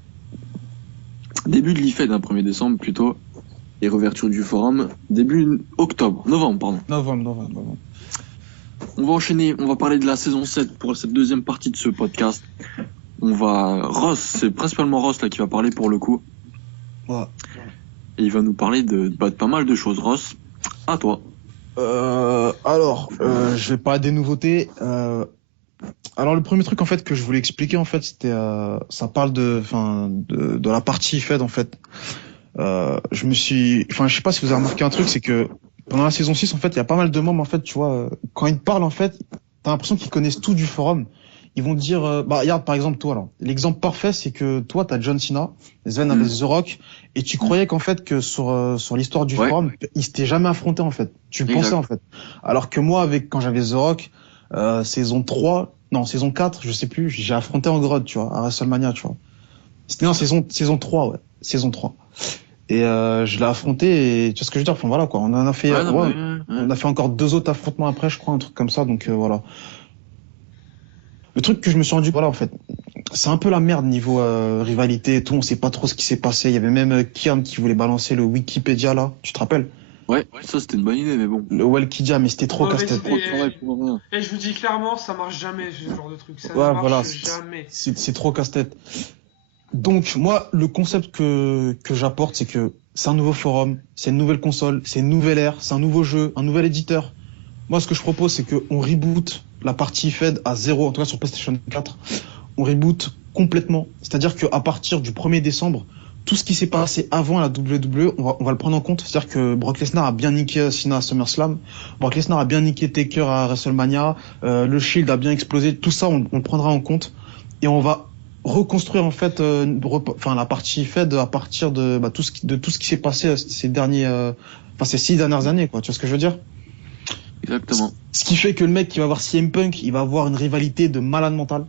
début de l'IFED, 1er décembre plutôt, et réouverture du forum début novembre, pardon. Novembre. On va enchaîner, on va parler de la saison 7 pour cette deuxième partie de ce podcast. C'est principalement Ross là qui va parler pour le coup. Ouais. Et il va nous parler de pas mal de choses. Ross, à toi. Je vais parler des nouveautés. Alors le premier truc en fait que je voulais expliquer en fait c'était ça parle de la partie Fed en fait. Je sais pas si vous avez remarqué un truc, c'est que pendant la saison 6 en fait il y a pas mal de membres en fait, tu vois, quand ils parlent en fait t'as l'impression qu'ils connaissent tout du forum. ils vont dire, regarde, par exemple, toi, là. L'exemple parfait, c'est que toi, t'as John Cena, Sven avec The Rock, et tu croyais qu'en fait, que sur l'histoire du forum, ils s'étaient jamais affrontés, en fait. Tu le pensais, en fait. Alors que moi, quand j'avais The Rock, saison 4, je sais plus, j'ai affronté en grade, tu vois, à WrestleMania, tu vois. C'était saison 3, ouais. Saison 3. Et je l'ai affronté et tu vois ce que je veux dire, enfin voilà quoi, on en a fait on a fait encore 2 autres affrontements après, je crois, un truc comme ça, donc voilà. Le truc que je me suis rendu, voilà, en fait, c'est un peu la merde niveau rivalité et tout, on sait pas trop ce qui s'est passé, il y avait même Kian qui voulait balancer le Wikipédia là, tu te rappelles? Ouais, ça c'était une bonne idée, mais bon. Le Wikidia, mais c'était trop casse-tête. Et je vous dis clairement, ça marche jamais ce genre de truc, ça ne marche jamais. C'est trop casse-tête. Donc moi, le concept que j'apporte, c'est que c'est un nouveau forum, c'est une nouvelle console, c'est une nouvelle ère, c'est un nouveau jeu, un nouvel éditeur. Moi, ce que je propose, c'est qu'on reboot la partie Fed à 0, en tout cas sur PlayStation 4. On reboot complètement. C'est-à-dire qu'à partir du 1er décembre, tout ce qui s'est passé avant la WWE, on va le prendre en compte. C'est-à-dire que Brock Lesnar a bien niqué Cena à SummerSlam, Brock Lesnar a bien niqué Taker à WrestleMania, le Shield a bien explosé. Tout ça, on le prendra en compte. Et on va reconstruire en fait la partie Fed à partir de tout ce qui s'est passé ces 6 dernières années, quoi. Tu vois ce que je veux dire? Exactement. Ce qui fait que le mec qui va voir CM Punk, il va avoir une rivalité de malade mental.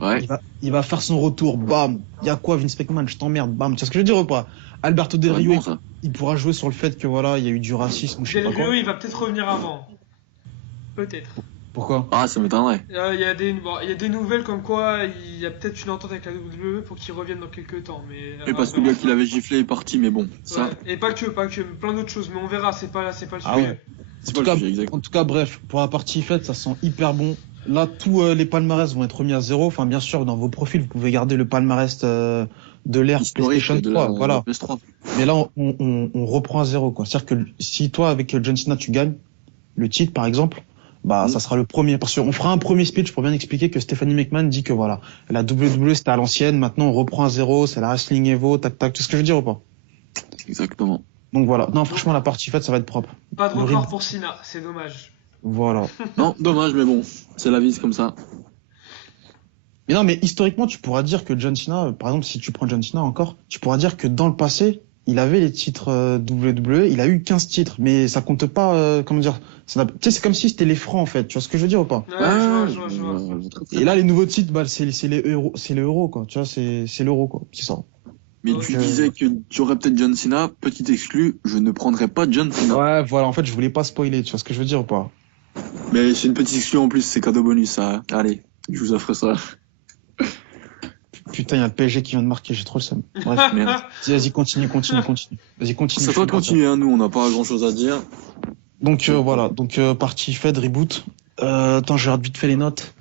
Ouais. Il va faire son retour, bam. Y a quoi, Vince McMahon, je t'emmerde, bam. Tu vois ce que je veux dire ou pas? Alberto Del Rio, il pourra jouer sur le fait que voilà, il y a eu du racisme, je sais pas quoi. Del Rio, il va peut-être revenir avant. Peut-être. Pourquoi? Ah, ça m'étonnerait. Il y a des nouvelles comme quoi il y a peut-être une entente avec la WWE pour qu'il revienne dans quelques temps. Mais parce que le gars qui l'avait giflé est parti, mais bon, ça. Ouais. Et pas que, plein d'autres choses. Mais on verra, c'est pas le sujet. Ouais. En tout cas, bref, pour la partie faite, ça sent hyper bon. Là, tous les palmarès vont être remis à 0. Enfin, bien sûr, dans vos profils, vous pouvez garder le palmarès de l'ère PlayStation 3. Voilà. PS3. Mais là, on reprend à 0, quoi. C'est-à-dire que si toi, avec John Cena, tu gagnes le titre, par exemple, ça sera le premier. Parce qu'on fera un premier speech pour bien expliquer que Stephanie McMahon dit que voilà, la WWE c'était à l'ancienne, maintenant on reprend à 0, c'est la Wrestling Evo, tac tac, tout ce que je veux dire ou pas? Exactement. Donc voilà. Non, franchement, la partie faite, ça va être propre. Pas de record pour Cena, c'est dommage. Voilà. Non, dommage, mais bon, c'est la vie, c'est comme ça. Mais non, mais historiquement, tu pourras dire que John Cena, par exemple, si tu prends John Cena encore, tu pourras dire que dans le passé, il avait les titres WWE, il a eu 15 titres, mais ça compte pas, comment dire, tu sais, c'est comme si c'était les francs, en fait, tu vois ce que je veux dire ou pas? Ouais, je vois. Et là, les nouveaux titres, c'est les euros, quoi, tu vois, c'est l'euro, quoi, c'est ça. Mais tu disais que tu aurais peut-être John Cena, petit exclu, je ne prendrais pas John Cena. Ouais, voilà, en fait, je voulais pas spoiler, tu vois ce que je veux dire ou pas? Mais c'est une petite exclu en plus, c'est cadeau bonus, ça. Allez, je vous offre ça. Putain, il y a le PSG qui vient de marquer, j'ai trop le seum. Bref, merde. Vas-y, continue. Vas-y, continue. C'est toi de continuer, hein, nous, on n'a pas grand chose à dire. Donc, voilà. Donc, partie Fed, reboot. Attends, je regarde vite fait les notes.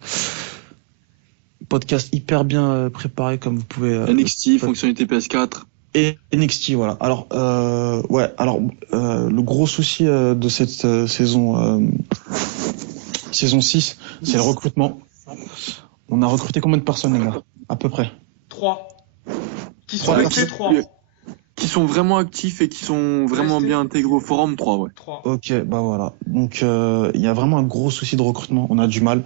Podcast hyper bien préparé, comme vous pouvez. NXT, fonctionnalité PS4. Et NXT, voilà. Alors, le gros souci de cette saison 6, c'est le recrutement. On a recruté combien de personnes, les gars? À peu près. 3. Qui sont restés 3. Qui sont vraiment actifs et qui sont vraiment bien intégrés au forum, 3, ouais. 3. Ok, bah voilà. Donc, il y a vraiment un gros souci de recrutement. On a du mal.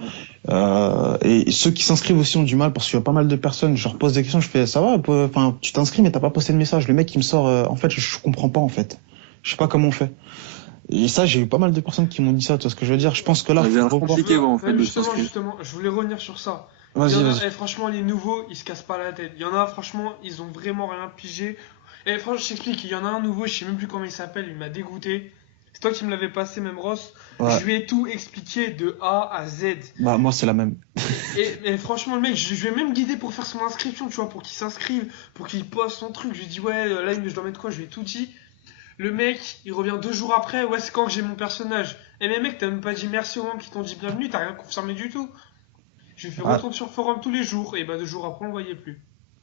Et ceux qui s'inscrivent aussi ont du mal parce qu'il y a pas mal de personnes. Je leur pose des questions, je fais, ça va? Enfin, tu t'inscris, mais t'as pas posté de message. Le mec, il me sort, en fait, je comprends pas, en fait. Je sais pas comment on fait. Et ça, j'ai eu pas mal de personnes qui m'ont dit ça, tu vois ce que je veux dire? Je pense que là, c'est compliqué, en fait, de s'inscrire. Justement, je voulais revenir sur ça. Vas-y. Franchement, les nouveaux, ils se cassent pas la tête. Il y en a, franchement, ils ont vraiment rien pigé. Et franchement, je t'explique, il y en a un nouveau, je sais même plus comment il s'appelle, il m'a dégoûté. C'est toi qui me l'avais passé, même Ross. Ouais. Je lui ai tout expliqué de A à Z. Bah, moi, c'est la même. et franchement, le mec, je lui ai même guidé pour faire son inscription, tu vois, pour qu'il s'inscrive, pour qu'il poste son truc. Je lui ai dit, ouais, là, je dois mettre quoi? Je lui ai tout dit. Le mec, il revient 2 jours après, ouais, c'est quand que j'ai mon personnage. Et mais mec, t'as même pas dit merci aux gens qui t'ont dit bienvenue, t'as rien confirmé du tout. Je lui ai fait retourner sur le forum tous les jours, et bah 2 jours après, on le voyait plus.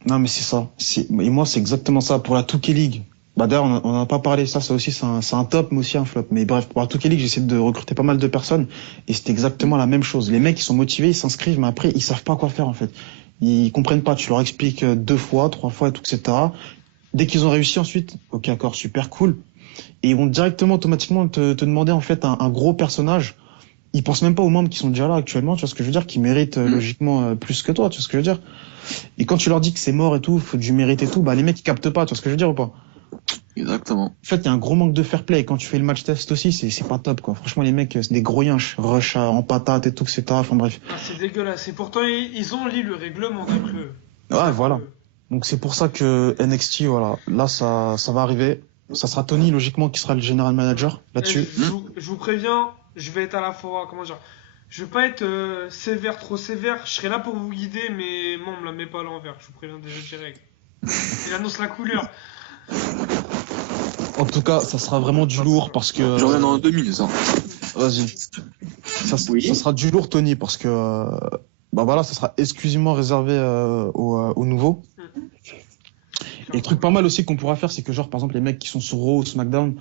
Non, mais c'est ça. Et moi, c'est exactement ça. Pour la 2K League. Bah, d'ailleurs, on en a pas parlé. Ça aussi, c'est un top, mais aussi un flop. Mais bref, pour la 2K League, j'essaie de recruter pas mal de personnes. Et c'était exactement la même chose. Les mecs, ils sont motivés, ils s'inscrivent, mais après, ils savent pas quoi faire, en fait. Ils comprennent pas. Tu leur expliques 2 fois, 3 fois, et tout, etc. Dès qu'ils ont réussi ensuite, ok, d'accord, super cool. Et ils vont directement, automatiquement, te demander, en fait, un gros personnage ils pensent même pas aux membres qui sont déjà là actuellement, tu vois ce que je veux dire, qui méritent logiquement plus que toi, tu vois ce que je veux dire. Et quand tu leur dis que c'est mort et tout, faut du mérite et tout, bah les mecs ils captent pas, tu vois ce que je veux dire ou pas? Exactement. En fait, il y a un gros manque de fair play. Et quand tu fais le match test aussi, c'est pas top, quoi. Franchement, les mecs, c'est des gros yinches. Rush en patate et tout, etc. Enfin, bref. Ah, c'est dégueulasse. Et pourtant, ils ont lu le règlement d'après eux. Ouais, voilà. Donc, c'est pour ça que NXT, voilà. Là, ça va arriver. Ça sera Tony, logiquement, qui sera le general manager là-dessus. Je vous préviens, je vais être à la fois, comment dire, je vais pas être sévère, trop sévère. Je serai là pour vous guider, mais moi, on me la met pas à l'envers. Je vous préviens déjà direct. Il annonce la couleur. En tout cas, ça sera vraiment du lourd parce que. Je reviens dans 2000, ça. Vas-y. Ça sera du lourd, Tony, parce que. Bah voilà, ça sera exclusivement réservé aux nouveaux. Et le truc pas mal aussi qu'on pourra faire, c'est que genre, par exemple, les mecs qui sont sur Raw ou SmackDown,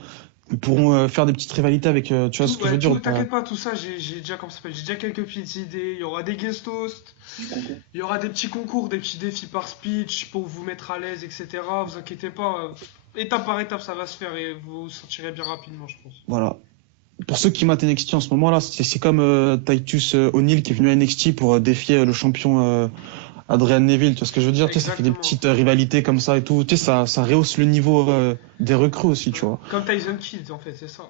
ils pourront faire des petites rivalités avec, tu vois ce que je veux dire. T'inquiète pas, tout ça, j'ai déjà, comment ça s'appelle, j'ai déjà quelques petites idées. Il y aura des guest hosts, il y aura des petits concours, des petits défis par speech pour vous mettre à l'aise, etc. Vous inquiétez pas, étape par étape, ça va se faire et vous vous sentirez bien rapidement, je pense. Voilà. Pour ceux qui matent NXT en ce moment-là, c'est comme Titus O'Neil qui est venu à NXT pour défier le champion Adrian Neville, tu vois ce que je veux dire? Tu sais, ça fait des petites rivalités comme ça et tout. Tu sais, ça rehausse le niveau des recrues aussi, tu vois. Comme Tyson Kidd, en fait, c'est ça.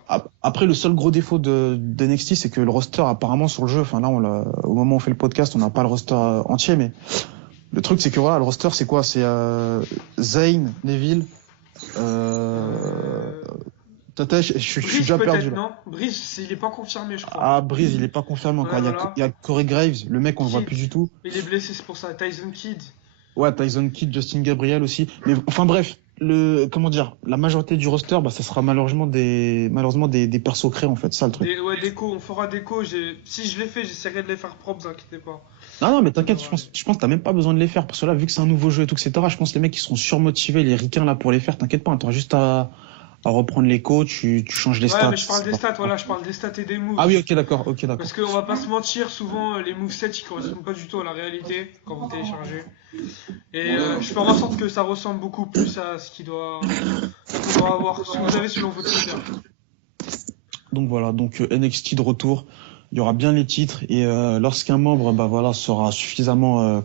Après, le seul gros défaut de NXT, c'est que le roster, apparemment, sur le jeu, enfin là, au moment où on fait le podcast, on n'a pas le roster entier, mais le truc, c'est que voilà, le roster, c'est quoi? C'est Zayn, Neville, Tata, je suis déjà perdu là. Non, Breeze, il est pas confirmé, je crois. Ah, Breeze, il est pas confirmé encore. Ouais, il y a Corey Graves, le mec, on le voit plus du tout. Il est blessé, c'est pour ça. Tyson Kidd. Ouais, Tyson Kidd, Justin Gabriel aussi. Mais enfin bref, comment dire, la majorité du roster, bah ça sera malheureusement des persos créés en fait, ça le truc. Déco, on fera déco. Si je les fais, j'essaierai de les faire propres, vous inquiétez pas. Non, mais t'inquiète, je pense que t'as même pas besoin de les faire parce que là, vu que c'est un nouveau jeu et tout, etc. Je pense que les mecs qui seront surmotivés, les ricains là pour les faire, t'inquiète pas, t'auras juste à reprendre les codes, tu changes les stats. Ouais, mais je parle des stats, voilà, je parle des stats et des moves. Ah oui, ok, d'accord. Parce qu'on va pas se mentir, souvent les movesets ils correspondent pas du tout à la réalité quand vous téléchargez. Et je fais en sorte que ça ressemble beaucoup plus à ce qu'on doit avoir, ce que vous avez selon votre critère. Donc voilà, NXT de retour, il y aura bien les titres et lorsqu'un membre sera suffisamment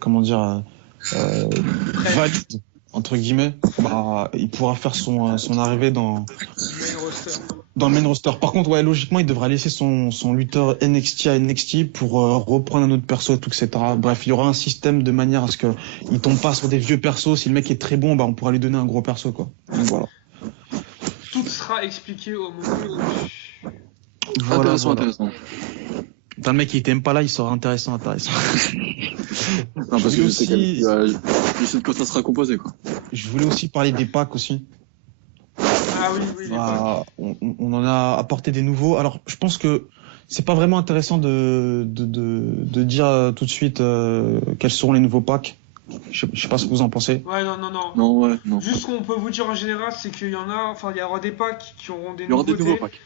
valide entre guillemets, il pourra faire son arrivée dans le main roster. Par contre, ouais, logiquement, il devra laisser son lutteur NXT à NXT pour reprendre un autre perso et tout, etc. Bref, il y aura un système de manière à ce que il tombe pas sur des vieux persos. Si le mec est très bon, on pourra lui donner un gros perso, quoi. Donc voilà. Tout sera expliqué au moment où... Voilà. Intéressant. T'as le mec qui t'aime pas là, il sera intéressant. Non, parce que je sais de quoi ça sera composé, quoi. Je voulais aussi parler des packs aussi. Ah oui, les packs. On en a apporté des nouveaux. Alors, je pense que c'est pas vraiment intéressant de dire tout de suite quels seront les nouveaux packs. Je sais pas ce que vous en pensez. Ouais, non. Non. Juste ce qu'on peut vous dire en général, c'est qu'il y en a, il y aura des packs qui auront des nouveautés. Des nouveaux packs.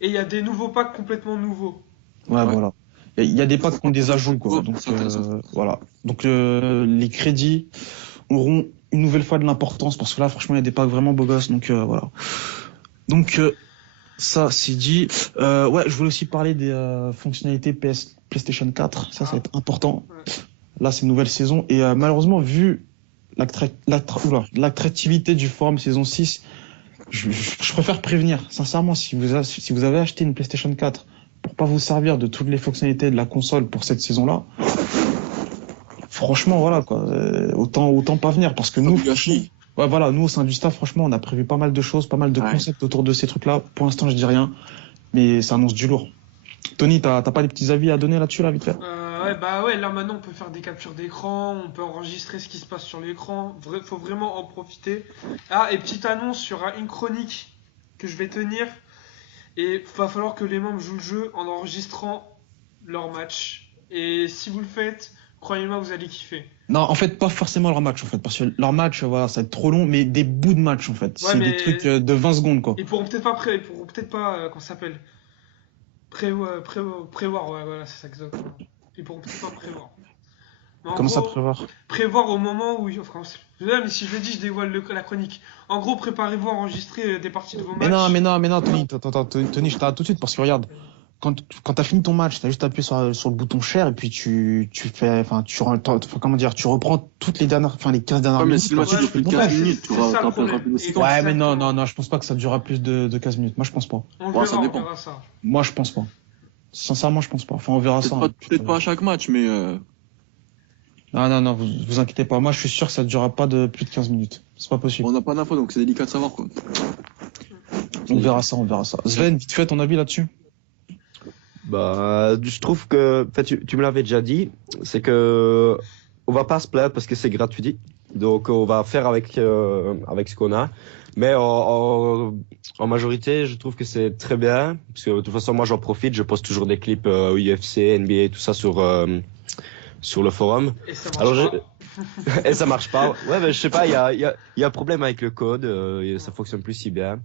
Et il y a des nouveaux packs complètement nouveaux. Ouais. Voilà. Il y a des packs qui ont des ajouts, quoi. Donc, voilà. Donc, les crédits auront une nouvelle fois de l'importance parce que là, franchement, il y a des packs vraiment beaux gosses. Donc, voilà. Donc, ça, c'est dit. Ouais, je voulais aussi parler des fonctionnalités PlayStation 4. Ça va être important. Ouais. Là, c'est une nouvelle saison. Et malheureusement, vu l'attractivité du forum saison 6, je préfère prévenir. Sincèrement, si vous avez acheté une PlayStation 4 pour pas vous servir de toutes les fonctionnalités de la console pour cette saison-là, franchement, voilà, quoi. Autant pas venir parce que nous, nous, au sein du staff, franchement, on a prévu pas mal de choses, pas mal de concepts autour de ces trucs-là. Pour l'instant, je dis rien, mais ça annonce du lourd. Tony, t'as pas des petits avis à donner là-dessus, là, vite fait? Ouais, là maintenant on peut faire des captures d'écran, on peut enregistrer ce qui se passe sur l'écran, faut vraiment en profiter. Ah, et petite annonce, il y aura une chronique que je vais tenir, et va falloir que les membres jouent le jeu en enregistrant leur match. Et si vous le faites, croyez-moi, vous allez kiffer. Non, en fait, pas forcément leur match, en fait, parce que leur match, voilà, ça va être trop long, mais des bouts de match, en fait. C'est des trucs de 20 secondes, quoi. Ils pourront peut-être pas, comment ça s'appelle, prévoir, ouais, voilà, c'est ça exactement. Ils pourront peut-être pas prévoir. Comment ça, prévoir? Prévoir au moment où... Enfin, mais si je le dis, je dévoile la chronique. En gros, préparez-vous à enregistrer des parties de vos matchs. Mais non, Tony, je t'arrête tout de suite, parce que regarde, quand t'as fini ton match, t'as juste appuyé sur le bouton share et puis tu reprends toutes les dernières, les 15 dernières Ouais, mais minutes. si le match dure plus de 15 minutes, tu c'est ça le rappelles problème. rapidement. Et Ouais, mais non, je pense pas que ça durera plus de 15 minutes. Moi, je pense pas. On Ouais, ça verra, on dépend. verra ça. Moi, je pense pas. Sincèrement, je pense pas. Enfin, on verra ça. Peut-être pas à chaque match, mais Non, vous inquiétez pas. Moi, je suis sûr que ça durera pas de plus de 15 minutes. C'est pas possible. on n'a pas d'infos, donc c'est délicat de savoir, quoi. On verra ça. Sven, vite fait, ton avis là-dessus? Bah, je trouve que, en fait, tu me l'avais déjà dit, c'est que on va pas se plaindre parce que c'est gratuit. Donc, on va faire avec ce qu'on a. Mais en majorité, je trouve que c'est très bien. Parce que de toute façon, moi, j'en profite. Je poste toujours des clips UFC, NBA, tout ça sur le forum. Et ça marche pas. Et ça marche pas. Ouais, mais je sais pas, il y a un problème avec le code. Ça fonctionne plus si bien.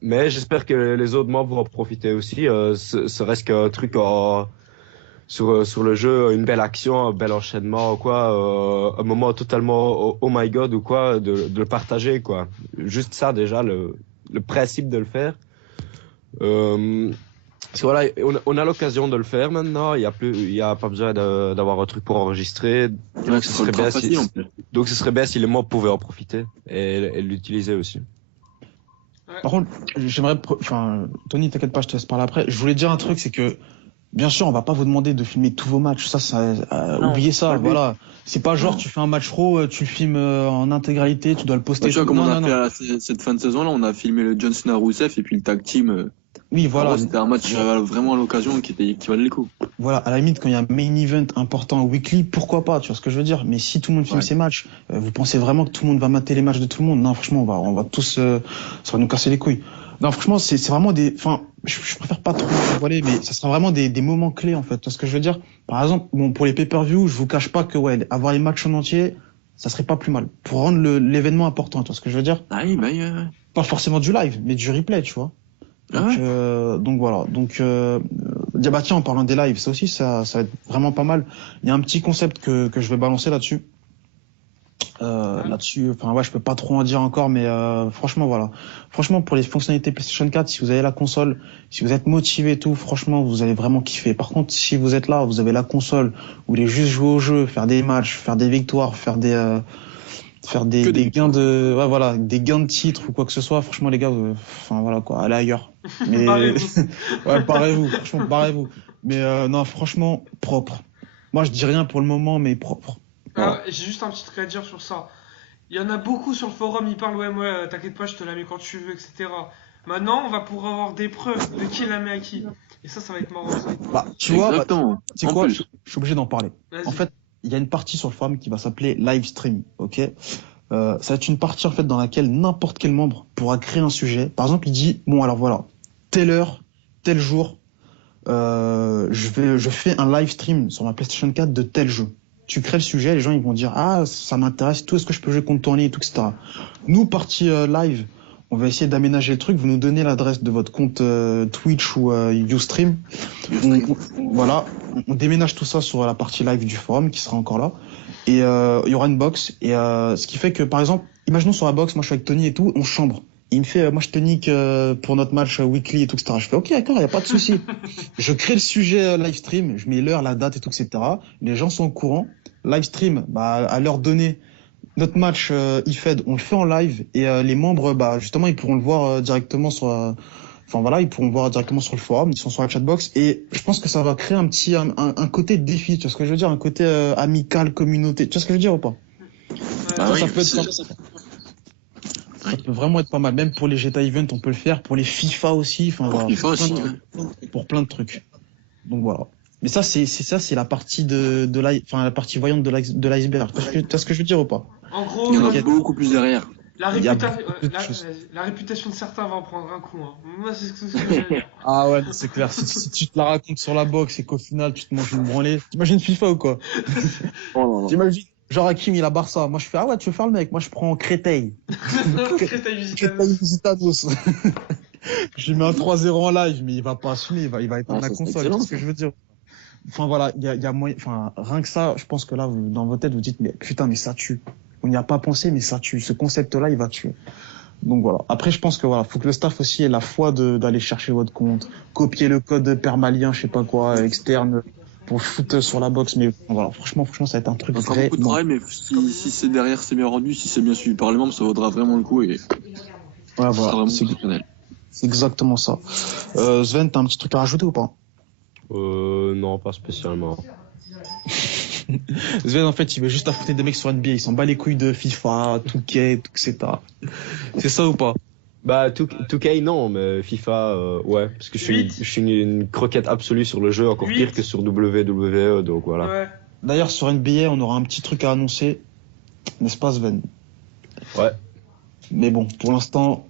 Mais j'espère que les autres membres vont en profiter aussi. Serait-ce qu'un truc sur le jeu, une belle action, un bel enchaînement, quoi, un moment totalement oh my god ou quoi, de le partager, quoi. Juste ça déjà, le principe de le faire. Parce que voilà, on a l'occasion de le faire maintenant. Il y a pas besoin d'avoir un truc pour enregistrer. Donc ce serait bien donc ce serait bien si les membres pouvaient en profiter et l'utiliser aussi. Par contre, Tony, t'inquiète pas, je te laisse parler après. Je voulais dire un truc, c'est que, bien sûr, on va pas vous demander de filmer tous vos matchs. Oubliez ça, voilà. C'est pas genre, tu fais un match raw, tu le filmes en intégralité, tu dois le poster. Tu vois, comme on a fait cette fin de saison-là, on a filmé le John Cena Rousseff et puis le tag team. Oui, voilà. C'était un match vraiment à l'occasion qui valait le coup. Voilà, à la limite, quand il y a un main event important weekly, pourquoi pas, tu vois ce que je veux dire. Mais si tout le monde filme ses matchs, vous pensez vraiment que tout le monde va mater les matchs de tout le monde? Non, franchement, on va tous, ça va nous casser les couilles. Non, franchement, c'est vraiment je préfère pas trop dévoiler, mais ça sera vraiment des moments clés, en fait. Tu vois ce que je veux dire? Par exemple, pour les pay-per-view, je vous cache pas que, avoir les matchs en entier, ça serait pas plus mal. Pour rendre l'événement important, tu vois ce que je veux dire? Ah oui, Pas forcément du live, mais du replay, tu vois. Donc voilà. Donc tiens, en parlant des lives, ça aussi, ça va être vraiment pas mal. Il y a un petit concept que je vais balancer là-dessus. Je peux pas trop en dire encore, mais franchement, voilà. Franchement, pour les fonctionnalités PlayStation 4, si vous avez la console, si vous êtes motivé et tout, franchement, vous allez vraiment kiffer. Par contre, si vous êtes là, vous avez la console, vous voulez juste jouer au jeu, faire des matchs, faire des victoires, faire des gains des gains de titres ou quoi que ce soit, franchement les gars, allez ailleurs. Mais barrez-vous, franchement, barrez-vous. Mais non, franchement, propre. Moi je dis rien pour le moment, mais propre. Voilà. J'ai juste un petit truc à dire sur ça. Il y en a beaucoup sur le forum, ils parlent t'inquiète pas, je te la mets quand tu veux, etc. Maintenant, on va pouvoir avoir des preuves de qui la met à qui. Et ça va être marrant. Tu vois, c'est quoi, je suis obligé d'en parler. En fait, il y a une partie sur le forum qui va s'appeler live stream, ok? Ça va être une partie en fait dans laquelle n'importe quel membre pourra créer un sujet. Par exemple, il dit bon alors voilà, telle heure, tel jour, je fais un live stream sur ma PlayStation 4 de tel jeu. Tu crées le sujet, les gens ils vont dire ah ça m'intéresse, tout est-ce que je peux jouer contre ton et tout, etc. Nous partie live, on va essayer d'aménager le truc. Vous nous donnez l'adresse de votre compte Twitch ou Ustream. On déménage tout ça sur la partie live du forum qui sera encore là. Et il y aura une box. Et ce qui fait que, par exemple, imaginons sur la box, moi je suis avec Tony et tout, on chambre. Il me fait, moi je te nique pour notre match weekly et tout, etc. Je fais, ok, d'accord, il n'y a pas de souci. Je crée le sujet live stream, je mets l'heure, la date et tout, etc. Les gens sont au courant. Live stream, à l'heure donnée, notre match IFED, on le fait en live et les membres, justement, ils pourront le voir directement sur... ils pourront voir directement sur le forum, ils sont sur la chatbox et je pense que ça va créer un côté défi, tu vois ce que je veux dire, un côté amical, communauté, tu vois ce que je veux dire ou pas? Ça peut vraiment être pas mal, même pour les GTA Event, on peut le faire, pour les FIFA aussi, pour plein de trucs. Donc voilà. Mais ça, c'est la partie la partie voyante de l'iceberg. Tu vois ce que je veux dire ou pas? En gros, il y en a beaucoup plus derrière. La réputation de certains va en prendre un coup. Hein. Moi, c'est ce que j'ai à dire. Ah ouais, c'est clair. Si tu te la racontes sur la box et qu'au final, tu te manges une branlée, t'imagines FIFA ou quoi? Non. T'imagines, genre Hakim, il a Barça. Moi, je fais, ah ouais, tu veux faire le mec? Moi, je prends Créteil. Créteil Visitanos. Je lui mets un 3-0 en live, mais il va pas assumer, il va éteindre la console. C'est ce que je veux dire. Enfin voilà, il y a moyen, rien que ça, je pense que là, dans votre tête, vous dites, mais putain, mais ça tue. On n'y a pas pensé, mais ça tue. Ce concept-là, il va tuer. Donc voilà. Après, je pense que voilà, faut que le staff aussi ait la foi d'aller chercher votre compte, copier le code permalien, je sais pas quoi, externe, pour foutre sur la box. Mais voilà, franchement, ça va être un truc Ça sera beaucoup de vraiment. travail, mais si c'est derrière, c'est bien rendu, si c'est bien suivi par les membres, ça vaudra vraiment le coup et Ouais, ça sera voilà. vraiment exceptionnel. C'est exactement ça. Sven, t'as un petit truc à rajouter ou pas? Non, pas spécialement. Sven, en fait, il veut juste affronter des mecs sur NBA. Il s'en bat les couilles de FIFA, 2K, etc. C'est ça ou pas? Bah, 2K, non, mais FIFA, ouais. Parce que je suis une croquette absolue sur le jeu, encore pire que sur WWE, donc voilà. Ouais. D'ailleurs, sur NBA, on aura un petit truc à annoncer. N'est-ce pas, Sven? Ouais. Mais bon, pour l'instant.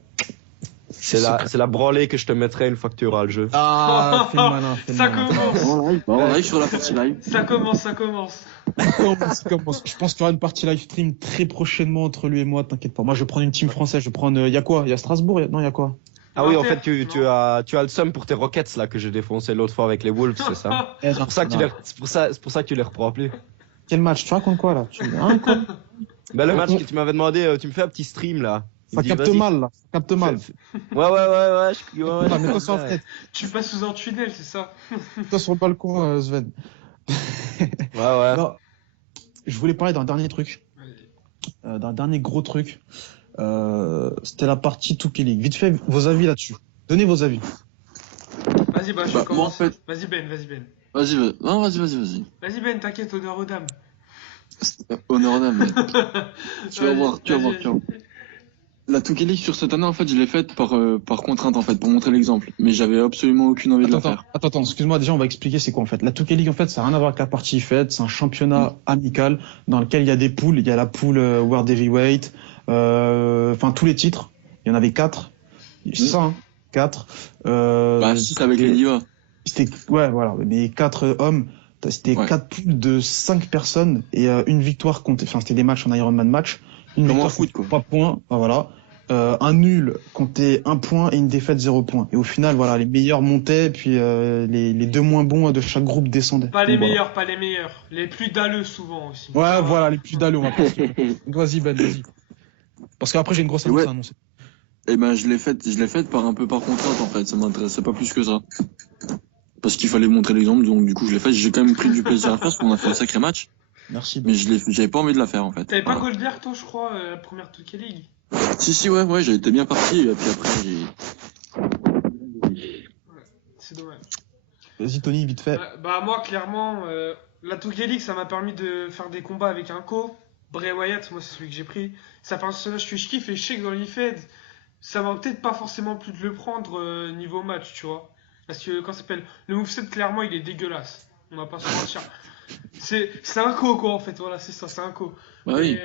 C'est la branlée que je te mettrai une fois que tu auras le jeu. Ah, fais le malin, fais le Ça malin. commence. On arrive sur la partie live. Ça commence. Je pense qu'il y aura une partie live stream très prochainement entre lui et moi, t'inquiète pas. Moi, je vais prendre une team française. Je vais prendre. Y a quoi? Y a Strasbourg? Non, y a quoi? Ah oui, en fait, tu as le seum pour tes Rockets là que j'ai défoncé l'autre fois avec les Wolves, c'est ça? C'est pour ça que tu les reprends plus. Quel match? Tu racontes quoi là? Quoi? Bah le match que tu m'avais demandé, tu me fais un petit stream là. Ça capte mal là. Ça capte mal. Ouais. Mets-toi sur la fenêtre. Tu passes sous un tunnel, c'est ça? Mets-toi sur le balcon, Sven. Ouais. Non, je voulais parler d'un dernier truc. D'un dernier gros truc. C'était la partie 2K League. Vite fait, vos avis là-dessus. Donnez vos avis. Vas-y, je Moi, commence. en fait- Vas-y, Ben. Vas-y. Vas-y, Ben, t'inquiète, honneur aux dames. Honneur aux dames, mais tu vas voir. Vas-y. La 2K League sur cette année, en fait, je l'ai faite par contrainte, en fait, pour montrer l'exemple. Mais j'avais absolument aucune envie de la faire. Attends, excuse-moi, déjà on va expliquer c'est quoi en fait. La 2K League en fait ça n'a rien à voir avec la partie faite, c'est un championnat amical dans lequel il y a des poules, il y a la poule World Heavyweight, enfin tous les titres, il y en avait 4, c'est ça hein, 4. Bah, si, c'est avec les divas. C'était, ouais voilà, mais 4 hommes, c'était 4 poules de 5 personnes et une victoire comptait, enfin c'était des matchs en Ironman match, une Comme en victoire foot, quoi. 3 points, voilà. Un nul comptait 1 point et une défaite 0 point. Et au final, voilà, les meilleurs montaient, puis les 2 moins bons de chaque groupe descendaient. Pas les Donc, meilleurs. Les plus dalleux souvent aussi. voilà. Ouais, voilà, les plus dalleux, on va pas se tromper. Donc, vas-y, Ben, vas-y. Parce qu'après, j'ai une grosse annonce à annoncer. Eh ben, je l'ai faite par contrainte, en fait. Ça m'intéressait pas plus que ça. Parce qu'il fallait montrer l'exemple, donc du coup, je l'ai faite. J'ai quand même pris du plaisir à faire parce qu'on a fait un sacré match. Merci. Mais j'avais pas envie de la faire, en fait. T'avais pas Voilà. Goldberg, toi, je crois, la première 2K League. Si, ouais, j'ai été bien parti, et puis après, C'est dommage. Vas-y, Tony, vite fait. Bah, moi, clairement, la 2K League, ça m'a permis de faire des combats avec un co. Bray Wyatt, moi, c'est celui que j'ai pris. C'est un personnage que je kiffe et je sais que dans l'e-Fed, ça m'a peut-être pas forcément plu de le prendre niveau match, tu vois. Parce que, quand ça s'appelle, le moveset, clairement, il est dégueulasse. On va pas se mentir. C'est un co, quoi, en fait. Voilà, c'est ça, c'est un co. bah oui. Et,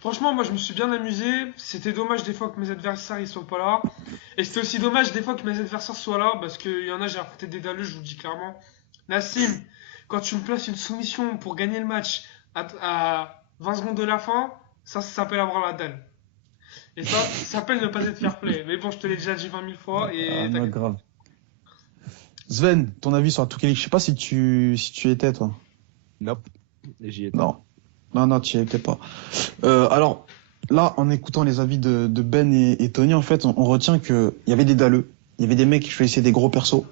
franchement, moi, je me suis bien amusé. C'était dommage des fois que mes adversaires, ils soient pas là. Et c'était aussi dommage des fois que mes adversaires soient là. Parce qu'il y en a, j'ai affronté des dalleux, je vous le dis clairement. Nassim, quand tu me places une soumission pour gagner le match à 20 secondes de la fin, ça s'appelle avoir la dalle. Et ça s'appelle ne pas être fair play. Mais bon, je te l'ai déjà dit 20 000 fois. Et Non, grave. Sven, ton avis sur la 2K League, je sais pas si tu y étais, toi. Nope. J'y étais. Non, tu y étais pas. Alors, là, en écoutant les avis de Ben et Tony, en fait, on retient qu'il y avait des dalleux. Il y avait des mecs qui choisissaient des gros persos.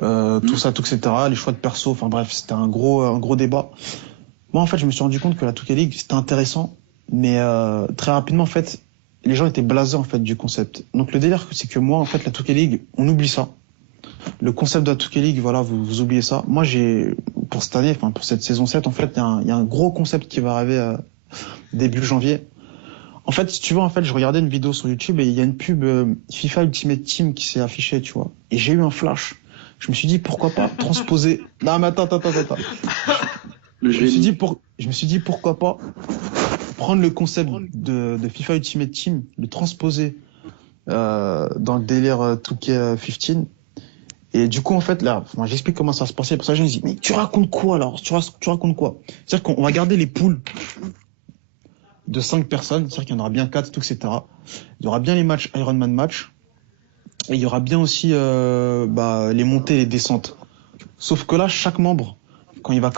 Tout ça, tout, etc. Les choix de persos, enfin bref, c'était un gros débat. Moi, en fait, je me suis rendu compte que la 2K League, c'était intéressant. Mais très rapidement, en fait, les gens étaient blasés, en fait, du concept. Donc, le délire, c'est que moi, en fait, la 2K League, on oublie ça. Le concept de la 2K League, voilà, vous oubliez ça. Moi, pour cette année, enfin, pour cette saison 7, en fait, il y a un gros concept qui va arriver début janvier. En fait, si tu veux, en fait, je regardais une vidéo sur YouTube et il y a une pub FIFA Ultimate Team qui s'est affichée, tu vois. Et j'ai eu un flash. Je me suis dit, pourquoi pas transposer... Non, mais attends. Je me suis dit, pourquoi pas prendre le concept de FIFA Ultimate Team, le transposer dans le délire 2K15. Et du coup, en fait, là, j'explique comment ça va se passer. Pour ça, je me dis, mais tu racontes quoi, alors? Tu racontes quoi? C'est-à-dire qu'on va garder les poules de 5 personnes. C'est-à-dire qu'il y en aura bien 4, tout, etc. Il y aura bien les matchs Ironman match. Et il y aura bien aussi, les montées et les descentes. Sauf que là, chaque membre, quand il va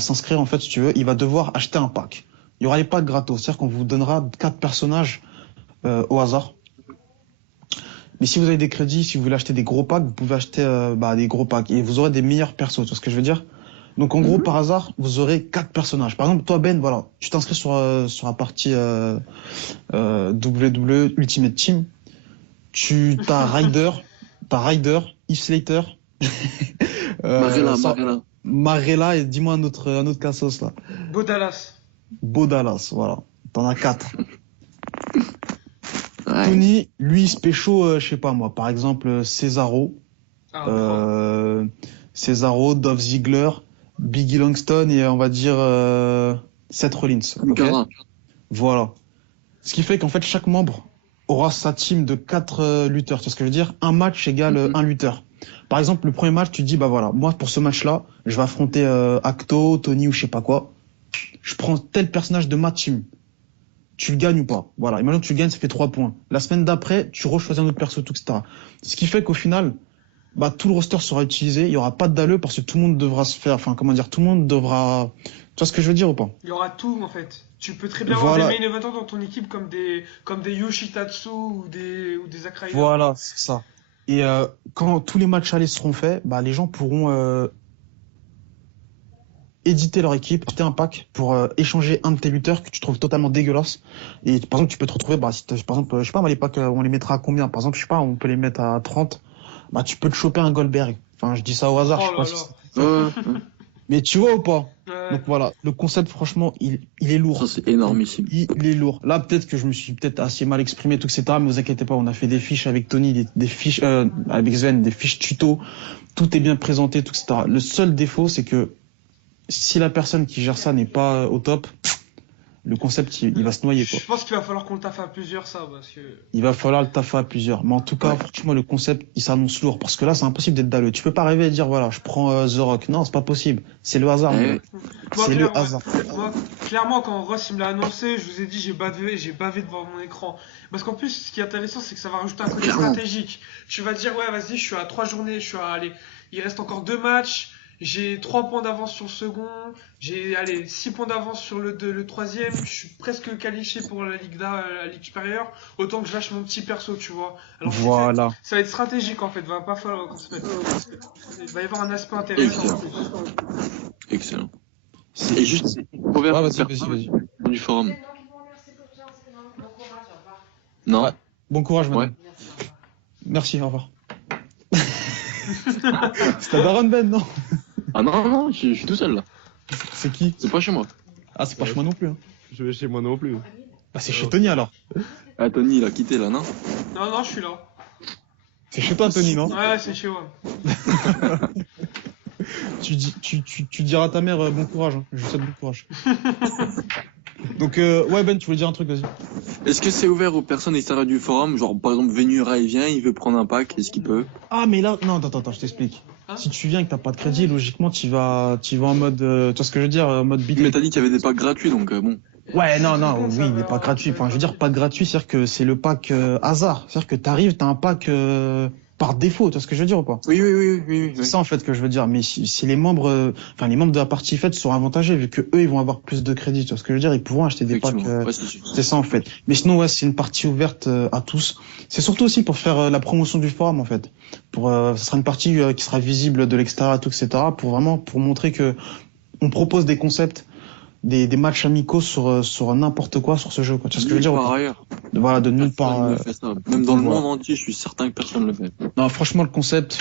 s'inscrire, en fait, si tu veux, il va devoir acheter un pack. Il y aura les packs gratos. C'est-à-dire qu'on vous donnera 4 personnages, au hasard. Mais si vous avez des crédits, si vous voulez acheter des gros packs, vous pouvez acheter des gros packs et vous aurez des meilleurs persos, tu vois ce que je veux dire? Donc en gros, par hasard, vous aurez 4 personnages. Par exemple, toi Ben, voilà, tu t'inscris sur la partie WWE Ultimate Team. T'as Ryder, Heath Slater, Marella et dis-moi un autre cassos là. Bodalas, voilà. T'en as 4. Ouais. Tony, lui, il se pécho, je sais pas moi, par exemple Cesaro, Dolph Ziggler, Biggie Langston et on va dire Seth Rollins. Okay, voilà. Ce qui fait qu'en fait chaque membre aura sa team de 4 lutteurs. Tu vois ce que je veux dire? Un match égale un lutteur. Par exemple, le premier match, tu te dis bah voilà, moi pour ce match-là, je vais affronter Acto, Tony ou je sais pas quoi. Je prends tel personnage de ma team. Tu le gagnes ou pas? Voilà. Imagine que tu le gagnes, ça fait 3 points. La semaine d'après, tu rechoisis un autre perso, tout, etc. Ce qui fait qu'au final, tout le roster sera utilisé. Il y aura pas de dalleux parce que tout le monde devra se faire, tout le monde devra, tu vois ce que je veux dire ou pas? Il y aura tout, en fait. Tu peux très bien avoir des main eventers dans ton équipe comme des Yoshitatsu ou des Zack Ryder. Voilà, c'est ça. Et quand tous les matchs allés seront faits, les gens pourront éditer leur équipe, acheter un pack pour échanger un de tes lutteurs que tu trouves totalement dégueulasse. Et par exemple, tu peux te retrouver, si par exemple, je sais pas, les packs, on les mettra à combien? Par exemple, je sais pas, on peut les mettre à 30. Tu peux te choper un Goldberg. Enfin, je dis ça au hasard, je sais pas si mais tu vois ou pas? Donc voilà, le concept, franchement, il est lourd. Ça, c'est énormissime. Il est lourd. Là, peut-être que je me suis assez mal exprimé, tout, etc. Mais vous inquiétez pas, on a fait des fiches avec Tony, des fiches, avec Sven, des fiches tuto. Tout est bien présenté, tout, etc. Le seul défaut, c'est que si la personne qui gère ça n'est pas au top, le concept, il va se noyer, quoi. Je pense qu'il va falloir qu'on le taffe à plusieurs, ça, parce que... Il va falloir le taffer à plusieurs. Mais en tout cas, franchement, le concept, il s'annonce lourd. Parce que là, c'est impossible d'être dalleux. Tu peux pas rêver et dire, voilà, je prends The Rock. Non, c'est pas possible. C'est le hasard. C'est le hasard. Moi, clairement, quand Ross il me l'a annoncé, je vous ai dit, j'ai bavé devant mon écran. Parce qu'en plus, ce qui est intéressant, c'est que ça va rajouter un côté stratégique. Tu vas dire, ouais, vas-y, je suis à 3 journées, il reste encore 2 matchs. J'ai 3 points d'avance sur le second, j'ai 6 points d'avance sur le troisième, je suis presque qualifié pour la Ligue supérieure, autant que je lâche mon petit perso, tu vois. Alors voilà. Ça va être stratégique en fait, va pas falloir qu'on se mette. Il va y avoir un aspect intéressant. Excellent. Et juste, vas-y. Du forum. Non. Bon courage, madame. Ouais. Merci, au revoir. C'est à Baron Ben, non? Ah non, je suis tout seul là. C'est qui? C'est pas chez moi. Ah, c'est pas chez moi non plus. Hein. Je vais chez moi non plus. C'est chez Tony alors. Ah, Tony, il a quitté là, non? Non, je suis là. C'est chez toi, Tony, non? Ouais, c'est chez moi. tu diras à ta mère bon courage. Hein. Je lui souhaite bon courage. Donc, Ben, tu voulais dire un truc, vas-y. Est-ce que c'est ouvert aux personnes extérieures du forum? Genre, par exemple, Venura, il vient, il veut prendre un pack, est-ce qu'il peut? Ah, mais là, non, attends, je t'explique. Si tu viens et que t'as pas de crédit, logiquement, tu vas en mode, tu vois ce que je veux dire, en mode bit. Mais t'as dit qu'il y avait des packs gratuits, donc bon. Ouais, non, oui, il n'est pas gratuit. Enfin, je veux dire, pas de gratuit, c'est-à-dire que c'est le pack hasard. C'est-à-dire que t'arrives, t'as un pack par défaut, tu vois ce que je veux dire ou pas? Oui. C'est ça en fait que je veux dire. Mais si les membres, les membres de la partie faite sont avantagés vu que eux ils vont avoir plus de crédits, tu vois ce que je veux dire? Ils pourront acheter des packs. C'est ça en fait. Mais sinon c'est une partie ouverte à tous. C'est surtout aussi pour faire la promotion du forum en fait. Ça sera une partie qui sera visible de l'extérieur, tout, etc. Pour montrer que on propose des concepts. Des matchs amicaux sur n'importe quoi sur ce jeu, quoi. Tu vois ce que je veux dire? Par ailleurs. Voilà, de nulle part. Même dans le monde entier, je suis certain que personne ne le fait. Non, franchement, le concept,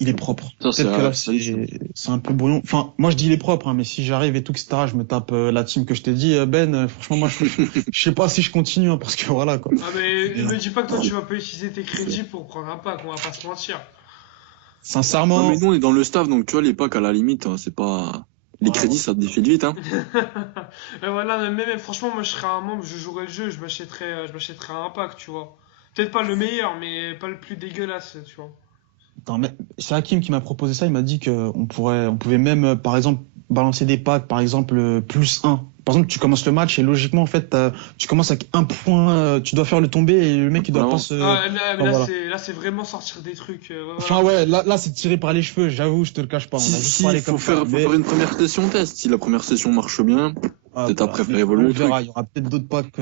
il est propre. Peut-être que là, c'est un peu brouillon. Enfin, moi, je dis il est propre, hein, mais si j'arrive et tout, etc., je me tape la team que je t'ai dit, Ben, franchement, moi, je sais pas si je continue, hein, parce que voilà, quoi. Ah, mais me dis pas que toi, tu vas pas utiliser tes crédits pour prendre un pack, on va pas se mentir. Sincèrement. Non, mais nous, on est dans le staff, donc tu vois, les packs, à la limite, c'est pas... Les crédits, ça te défile vite, hein. Voilà, mais franchement, moi, je serais un membre, je jouerais le jeu, je m'achèterais un pack, tu vois. Peut-être pas le meilleur, mais pas le plus dégueulasse, tu vois. Attends, mais c'est Hakim qui m'a proposé ça, il m'a dit on pouvait même, par exemple, balancer des packs, par exemple, plus 1. Par exemple, tu commences le match et logiquement, en fait, tu commences avec 1 point, tu dois faire le tomber et le mec, il doit pas se... Là, c'est vraiment sortir des trucs. Enfin, là, c'est tiré par les cheveux, j'avoue, je te le cache pas. Faut faire une première session test. Si la première session marche bien, Peut-être après faire Mais évoluer on le truc. verra, il y aura peut-être d'autres packs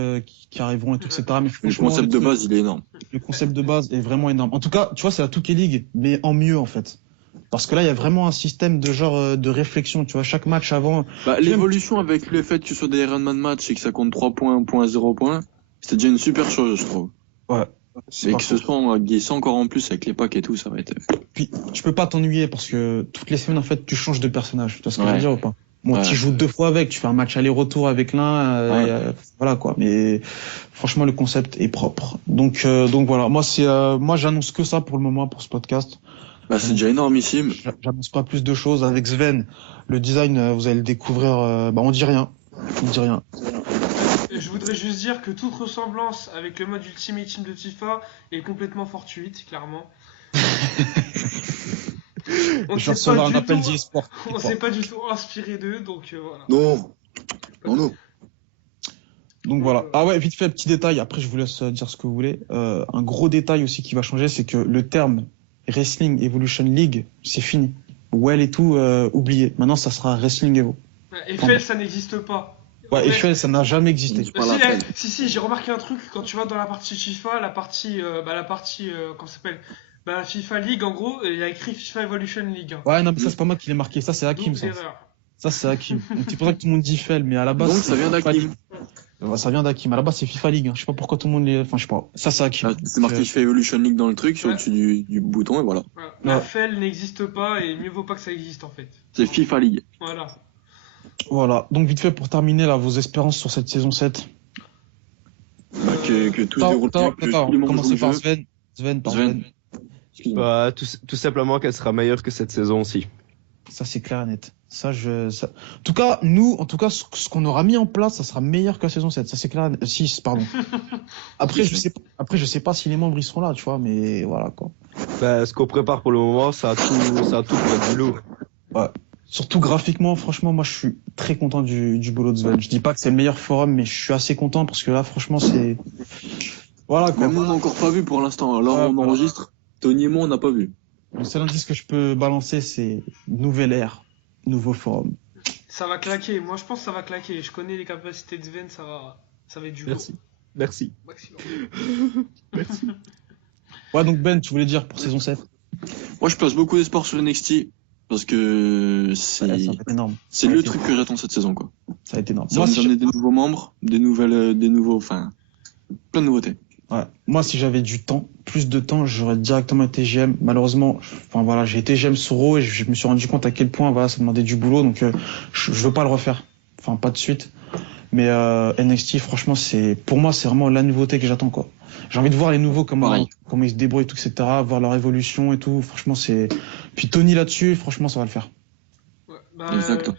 qui arriveront et tout, etc. Mais Le franchement, concept de base, il est énorme. le concept de base est vraiment énorme. En tout cas, tu vois, c'est la 2K League, mais en mieux, en fait. Parce que là, il y a vraiment un système de genre de réflexion, tu vois, chaque match avant. Bah, l'évolution avec le fait que tu sois des Ironman match et que ça compte 3 points, 1.0 points, c'est déjà une super chose, je trouve. Ouais. Et que ce soit glissé encore en plus avec les packs et tout, ça va être. Puis, tu peux pas t'ennuyer parce que toutes les semaines, en fait, tu changes de personnage. Tu vois ce que je veux Ouais. dire ou pas? Bon, Ouais. tu joues 2 fois avec, tu fais un match aller-retour avec l'un, voilà quoi. Mais franchement, le concept est propre. Donc voilà. Moi, j'annonce que ça pour le moment pour ce podcast. Bah, c'est déjà énormissime. J'annonce pas plus de choses. Avec Sven, le design, vous allez le découvrir. On dit rien. On dit rien. Et je voudrais juste dire que toute ressemblance avec le mode Ultimate Team de FIFA est complètement fortuite, clairement. On Je vais s'est recevoir pas un du appel tout- d'e-sport. On s'est pas du tout inspiré d'eux, donc voilà. Non. Donc voilà. Ah ouais, vite fait, petit détail. Après, je vous laisse dire ce que vous voulez. Un gros détail aussi qui va changer, c'est que le terme Wrestling Evolution League, c'est fini. Well et tout, oublié. Maintenant, ça sera Wrestling Evo. Eiffel, ça n'existe pas. Ouais, Eiffel, ça n'a jamais existé. Pas la peine. Si, j'ai remarqué un truc quand tu vas dans la partie FIFA, la partie, comment ça s'appelle? Bah, FIFA League, en gros, il y a écrit FIFA Evolution League. Ouais, non, mais ça, c'est pas moi qui l'ai marqué. Ça, c'est Hakim, Double ça. erreur. Ça, c'est Hakim. Donc, c'est pour ça que tout le monde dit Eiffel, mais à la base. Donc, c'est ça vient FIFA d'Hakim. League. Ouais, ça vient d'Hakim. À la base, c'est FIFA League. Hein. Je sais pas pourquoi tout le monde les. Enfin, je sais pas. Ça, c'est Hakim. Là, c'est marqué FIFA Evolution League dans le truc, sur Ouais. au-dessus du bouton, et voilà. Voilà. Ouais. La FEL n'existe pas et mieux vaut pas que ça existe en fait. C'est FIFA League. Voilà. Voilà. Donc, vite fait, pour terminer, là, vos espérances sur cette saison 7. Bah, que tout se déroule bien, que Attends, tous les membres commencez jouent par le jeu. Sven. Sven, par Sven. Sven. Excuse-moi. Bah, tout simplement qu'elle sera meilleure que cette saison aussi. Ça, c'est clair et net. En tout cas, nous, ce qu'on aura mis en place, ça sera meilleur que la saison 7. Ça, c'est clair et net. 6, pardon. Après, je sais pas si les membres, ils seront là, tu vois, mais voilà, quoi. Bah, ce qu'on prépare pour le moment, ça a tout pour être du lourd. Surtout graphiquement, franchement, moi, je suis très content du boulot de Sven. Je dis pas que c'est le meilleur forum, mais je suis assez content parce que là, franchement, c'est, voilà, quoi. Même nous, on n'a encore pas vu pour l'instant. Là, Ouais, on voilà. enregistre. Tony et moi, on n'a pas vu. Le seul indice que je peux balancer, c'est nouvelle ère, nouveau forum. Ça va claquer. Moi je pense que ça va claquer. Je connais les capacités de Sven, ça va être du lourd. Merci. Maximum. Ouais, donc Ben, tu voulais dire pour saison 7? Moi, je place beaucoup d'espoir sur NXT. Parce que Ça va être énorme. c'est Ça va le être truc que j'attends cette saison, quoi. Ça va être énorme. Ça Moi, va me si donner des nouveaux membres, des nouveaux, enfin, plein de nouveautés. Ouais. Moi, si j'avais du temps, plus de temps, j'aurais directement été GM. Malheureusement, enfin voilà, j'ai été GM sur Raw et je me suis rendu compte à quel point voilà, ça demandait du boulot, donc je veux pas le refaire. Enfin, pas de suite. Mais NXT, franchement, pour moi, c'est vraiment la nouveauté que j'attends, quoi. J'ai envie de voir les nouveaux comment ils se débrouillent, tout, etc. Voir leur évolution et tout. Franchement, c'est. Puis Tony là-dessus, franchement, ça va le faire. Ouais, bah, Exact.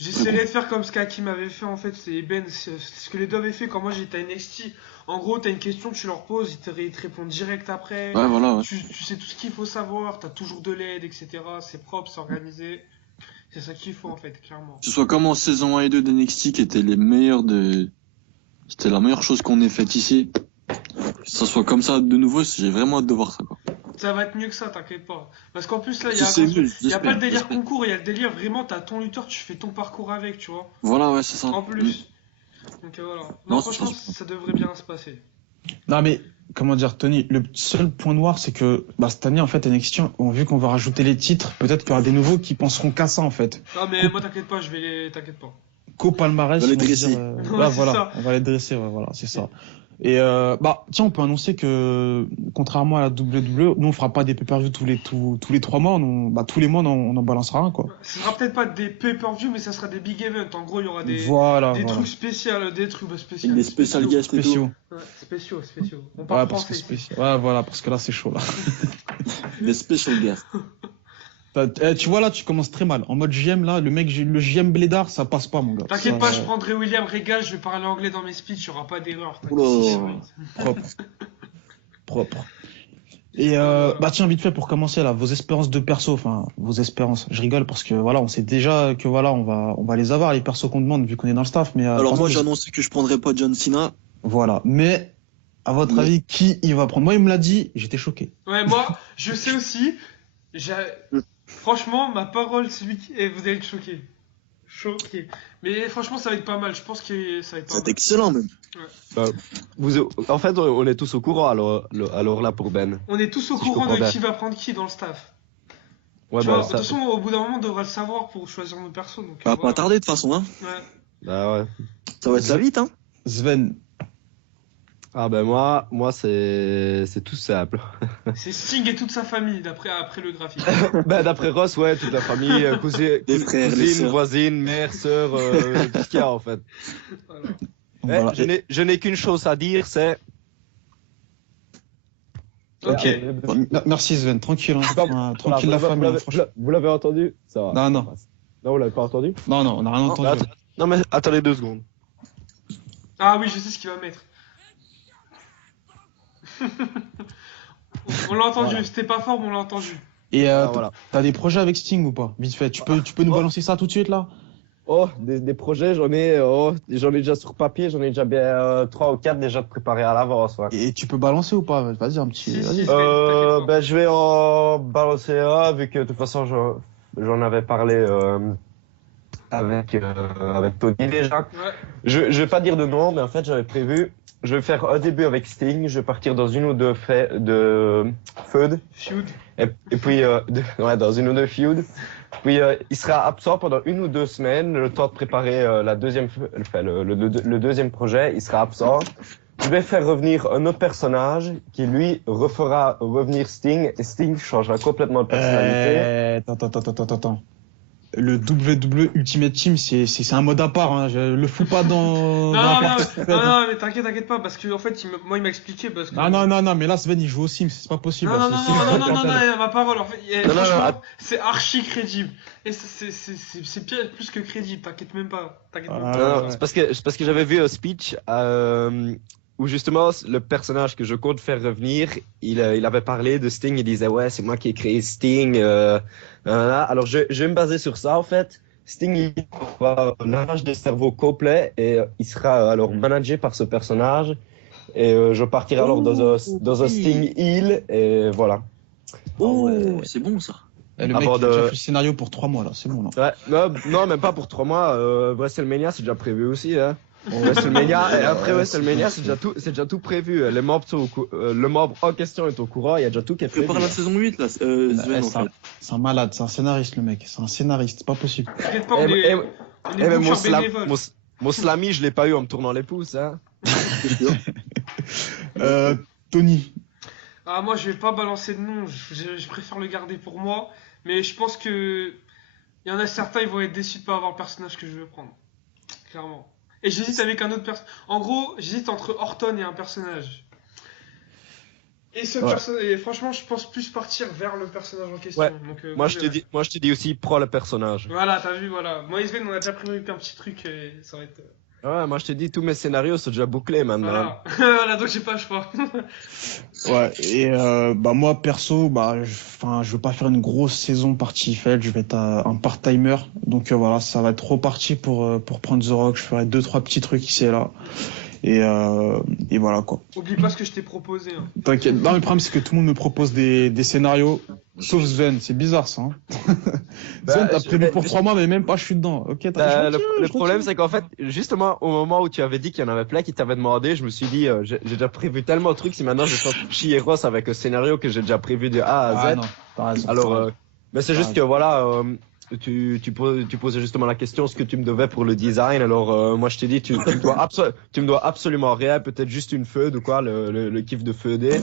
j'essaierai de faire comme ce qu'Hakim avait fait en fait, c'est Ben, c'est ce que les deux avaient fait quand moi j'étais à NXT. En gros, t'as une question, tu leur poses, ils te répondent direct après. Ouais, voilà, ouais. Tu sais tout ce qu'il faut savoir, t'as toujours de l'aide, etc. C'est propre, c'est organisé. C'est ça qu'il faut en fait, clairement. Que ce soit comme en saison 1 et 2 d'NXT qui étaient les meilleurs c'était la meilleure chose qu'on ait faite ici. Que ça soit comme ça de nouveau, j'ai vraiment hâte de voir ça, quoi. Ça va être mieux que ça, t'inquiète pas. Parce qu'en plus là, il y Si a, c'est mieux, y a pas le délire j'espère. concours, il y a le délire vraiment, t'as ton lutteur, tu fais ton parcours avec, tu vois. Voilà, ouais, c'est ça. En plus. Donc voilà. Non, Non, c'est franchement, sûr. ça devrait bien se passer. Non, mais, comment dire, Tony, le seul point noir, c'est que, cette année, en fait, NXT, vu qu'on va rajouter les titres, peut-être qu'il y aura des nouveaux qui penseront qu'à ça, en fait. Ah mais moi t'inquiète pas, t'inquiète pas. Qu'au palmarès, On va les ils vont dresser. dire, Ouais, là, c'est voilà, ça. on va les dresser, ouais, voilà, c'est ça. Et tiens, on peut annoncer que contrairement à la WWE, nous on fera pas des pay-per-view tous les 3 mois, tous les mois on en balancera un, quoi. Ce sera peut-être pas des pay-per-view, mais ça sera des big events. En gros, il y aura des Voilà. trucs spéciaux, des trucs spéciaux. Avec des spécial guests et tout. Spéciaux. Ouais, spéciaux. On Ouais, parle parce que français. ouais, voilà, parce que là c'est chaud là. Des special guests. Tu vois là, tu commences très mal. En mode JM là, le JM Blédard, ça passe pas, mon gars. T'inquiète Ça, pas, je prendrai William Regal, je vais parler anglais dans mes speeches, il y aura pas d'erreur. t'inquiète. Oula. propre. Et tiens, vite fait pour commencer là, vos espérances de perso, enfin vos espérances. Je rigole parce que voilà, on sait déjà que voilà, on va les avoir les persos qu'on demande vu qu'on est dans le staff. Mais Alors moi, j'ai j'annonce que je prendrai pas John Cena. voilà. Mais à votre avis, qui il va prendre? Moi, il me l'a dit, j'étais choqué. Ouais, moi, je sais aussi. Franchement, ma parole, celui qui. Et vous allez être choqué. Choqué. Mais franchement, ça va être pas mal. Je pense que ça va être pas C'est mal. excellent même. Bah, en fait, on est tous au courant alors là pour Ben. On est tous au Si je courant comprends de bien. qui va prendre qui dans le staff. Ouais, Tu bah, vois, de ça... toute façon, au bout d'un moment, on devra le savoir pour choisir nos persos. Donc, Ça va voilà. pas tarder de toute façon, hein. Ouais. bah ouais. Ça va être là vite, hein. Sven, Ah ben moi c'est tout simple. C'est Sting et toute sa famille, après le graphique. Ben d'après Ross, ouais, toute la famille, Les frères, les cousine, sœurs. voisine, mère, sœur, tout ce qu'il y a en fait. Voilà. Mais voilà. je n'ai qu'une chose à dire, c'est... Ok. Merci Sven, tranquille, hein. Tranquille la famille, hein, franchement. Vous l'avez entendu? Ça va. Non, non. Non, vous l'avez pas entendu? Non, on n'a rien entendu. Non mais attendez 2 secondes. Ah oui, je sais ce qu'il va mettre. On l'a entendu, Voilà. c'était pas fort, mais on l'a entendu. Et Voilà. t'as des projets avec Sting ou pas? Vite fait, tu peux nous balancer ça tout de suite là? Oh, des projets, j'en ai déjà sur papier, j'en ai déjà bien 3 ou 4 déjà préparés à l'avance. Ouais. Et tu peux balancer ou pas? Vas-y, un petit. Si, Vas-y. si. T'inquiète pas. Ben, je vais en balancer un, vu que de toute façon j'en avais parlé avec Tony déjà. Ouais. Je vais pas dire de nom, mais en fait j'avais prévu, je vais faire un début avec Sting, je vais partir dans une ou deux feuds, Feud. et puis dans une ou deux feuds. Puis il sera absent pendant 1 ou 2 semaines, le temps de préparer le deuxième projet, il sera absent. Je vais faire revenir un autre personnage qui lui refera revenir Sting, et Sting changera complètement de personnalité. Attends. Le WWE Ultimate Team, c'est un mode à part. Hein. Je le fous pas dans. dans la partie. Non, mais t'inquiète pas, parce que en fait, moi il m'a expliqué parce que. Non, mais là Sven il joue au Sims, c'est pas possible. Non, là, ma parole, en fait, Non, franchement, c'est archi crédible. Et c'est plus que crédible, t'inquiète même pas. T'inquiète même pas. Non, c'est parce que j'avais vu un speech où justement le personnage que je compte faire revenir, il avait parlé de Sting, il disait ouais c'est moi qui ai créé Sting. Alors je vais me baser sur ça en fait. Sting il aura un lavage de cerveau complet et il sera alors managé par ce personnage et je partirai alors dans un Sting Heal et voilà. Oh, c'est bon ça. Le mec Avant il a déjà de- fait le scénario pour 3 mois là, c'est bon là. Ouais, non même pas pour 3 mois. WrestleMania c'est déjà prévu aussi hein. WrestleMania et après WrestleMania c'est déjà tout prévu. Les membres le membre en question est au courant, il y a déjà tout qui est prévu. Prépare la saison 8 là, Sven en fait. C'est un malade, c'est un scénariste le mec, c'est un scénariste, c'est pas possible. T'inquiète pas, Eh, on est Eh ben, boucheurs bénévoles. mon Slammy, je l'ai pas eu en me tournant les pouces, hein. Tony, Ah, moi, je vais pas balancer de nom, je préfère le garder pour moi. Mais je pense que. Il y en a certains, ils vont être déçus de pas avoir le personnage que je veux prendre. Clairement. Et j'hésite avec un autre personnage. En gros, j'hésite entre Orton et un personnage. Et ce personnage. Et franchement, je pense plus partir vers le personnage en question. Ouais. Donc, Moi, je te dis aussi, prends le personnage. Voilà, t'as vu, voilà. Moi et Sven, on a déjà prévu un petit truc et ça va être. Ouais, moi, je te dis, tous mes scénarios sont déjà bouclés maintenant. Voilà. Voilà, donc j'ai pas le choix. ouais, et moi perso, je veux pas faire une grosse saison partie Feld, je vais être un part-timer, donc voilà, ça va être reparti pour prendre The Rock, je ferai 2-3 petits trucs ici et là, et voilà quoi. Oublie pas ce que je t'ai proposé. Hein. T'inquiète, non, le problème c'est que tout le monde me propose des scénarios, sauf Sven, c'est bizarre ça. Hein. Sven, t'as prévu pour 3 mois, mais même pas, je suis dedans. Ok, le problème, c'est qu'en fait, justement, au moment où tu avais dit qu'il y en avait plein qui t'avaient demandé, je me suis dit, j'ai déjà prévu tellement de trucs, si maintenant je sens chier Ross avec un scénario que j'ai déjà prévu de A à Z. Ah non, t'as raison. Alors, mais c'est juste que voilà, tu posais justement la question, ce que tu me devais pour le design. Alors, moi, je t'ai dit, tu me dois absolument rien, peut-être juste une feud ou quoi, le kiff de feudé.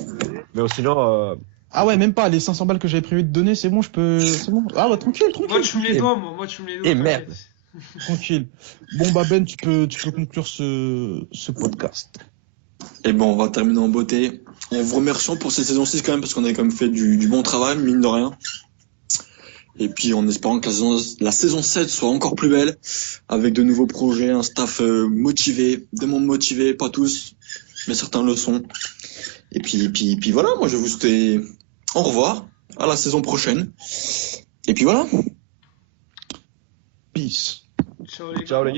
Mais sinon, Ah ouais, même pas, les 500 balles que j'avais prévu de donner, c'est bon, c'est bon. Ah ouais, tranquille. Moi, tu me les dois, moi. Moi, tu me les dois. Et merde. Tranquille. Bon, Ben, tu peux conclure ce podcast. Et bon, on va terminer en beauté. En vous remerciant pour cette saison 6 quand même, parce qu'on a quand même fait du bon travail, mine de rien. Et puis en espérant que la saison 7 soit encore plus belle, avec de nouveaux projets, un staff motivé, des membres motivés, pas tous, mais certains le sont. Et puis voilà, moi je vous souhaite au revoir, à la saison prochaine. Et puis voilà. Peace. Ciao, les gars. ciao les gars.